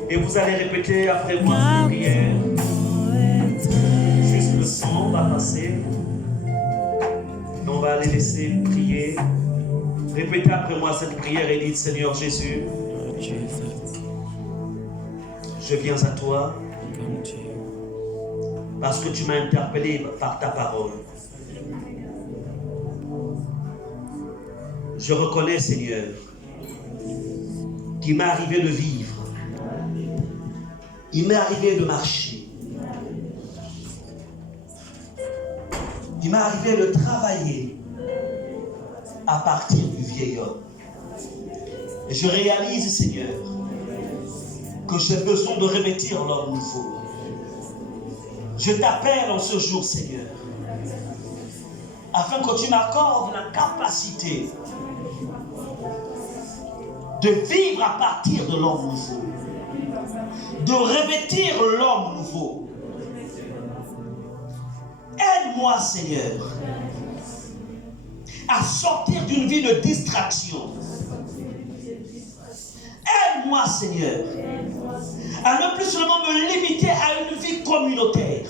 Et vous allez répéter après moi cette prière. Juste le son va passer. On va les laisser prier. Répétez après moi cette prière et dites: Seigneur Jésus, je viens à toi parce que tu m'as interpellé par ta parole. Je reconnais, Seigneur, qu'il m'est arrivé de vivre Il m'est arrivé de marcher. Il m'est arrivé de travailler à partir du vieil homme. Et je réalise, Seigneur, que j'ai besoin de revêtir l'homme nouveau. Je t'appelle en ce jour, Seigneur, afin que tu m'accordes la capacité de vivre à partir de l'homme nouveau, de revêtir l'homme nouveau. Aide-moi, Seigneur, à sortir d'une vie de distraction. Aide-moi, Seigneur, à ne plus seulement me limiter à une vie communautaire,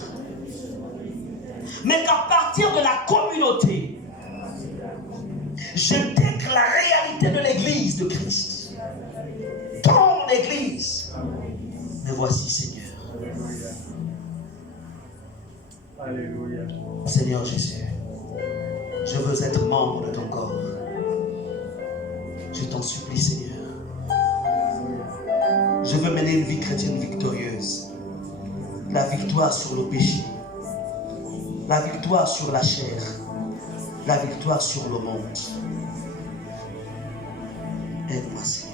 mais qu'à partir de la communauté, je déclare la réalité de l'Église de Christ. Ton Église. Me voici, Seigneur. Alléluia. Seigneur Jésus, je veux être membre de ton corps. Je t'en supplie, Seigneur. Je veux mener une vie chrétienne victorieuse. La victoire sur le péché. La victoire sur la chair. La victoire sur le monde. Aide-moi, Seigneur.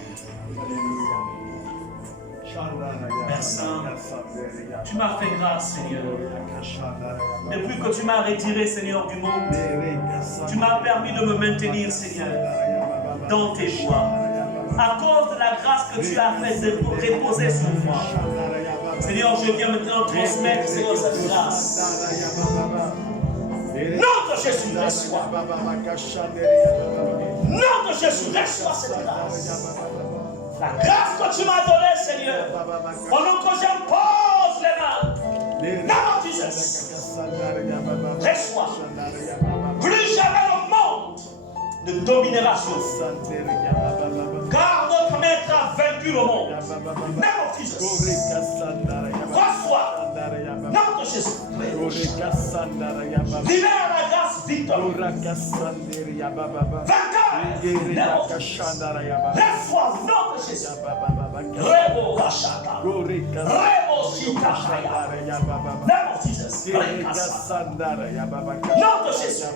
Père Saint, tu m'as fait grâce, Seigneur. Depuis que tu m'as retiré, Seigneur, du monde, tu m'as permis de me maintenir, Seigneur, dans tes voies. À cause de la grâce que tu as faite de reposer sur moi. Seigneur, je viens maintenant transmettre, Seigneur, cette grâce. Nom de Jésus, reçois. Nom de Jésus, reçois cette grâce. La grâce que tu m'as donnée, Seigneur, pendant que j'impose les mains. Nom de Jésus, reçois. Plus jamais le monde ne dominera sur vous. Car notre maître a vaincu le monde. Nom de Jésus. Reçois. Nom de Jésus. Libère la grâce victorieuse. Vainqueur. Reçois. Nom de Jésus. Rebo Rachata. Rebo Shikashaya. Nom de Jésus. Nom de Jésus.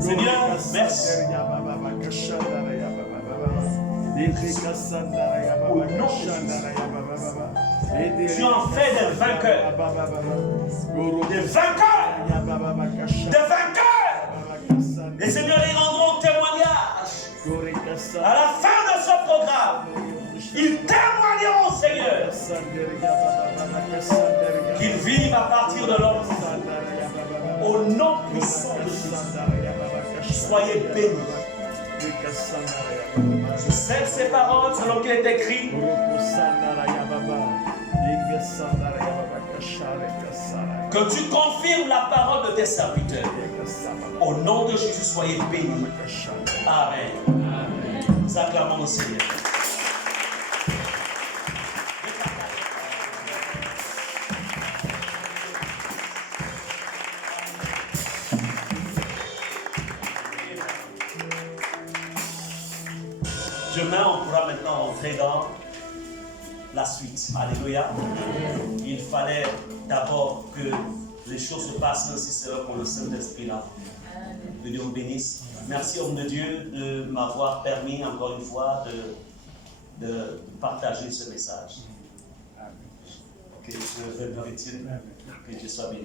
Seigneur, merci. Au nom de Jésus. Tu en fais des vainqueurs. Des vainqueurs. Des vainqueurs. Et Seigneur, ils rendront témoignage. À la fin de ce programme, ils témoigneront, Seigneur, qu'ils vivent à partir de l'homme. Au nom puissant de Jésus. Soyez bénis. Je scelle ces paroles selon qu'il est écrit. Que tu confirmes la parole de tes serviteurs. Au nom de Jésus, soyez bénis. Amen. Acclamons le Seigneur. Demain, on pourra maintenant rentrer dans la suite. Alléluia. Il fallait d'abord que les choses se passent ainsi, c'est là pour le Saint-Esprit là. Que Dieu vous bénisse. Merci, homme de Dieu, de m'avoir permis encore une fois de partager ce message. Que je vais me retirer. Que Dieu soit béni.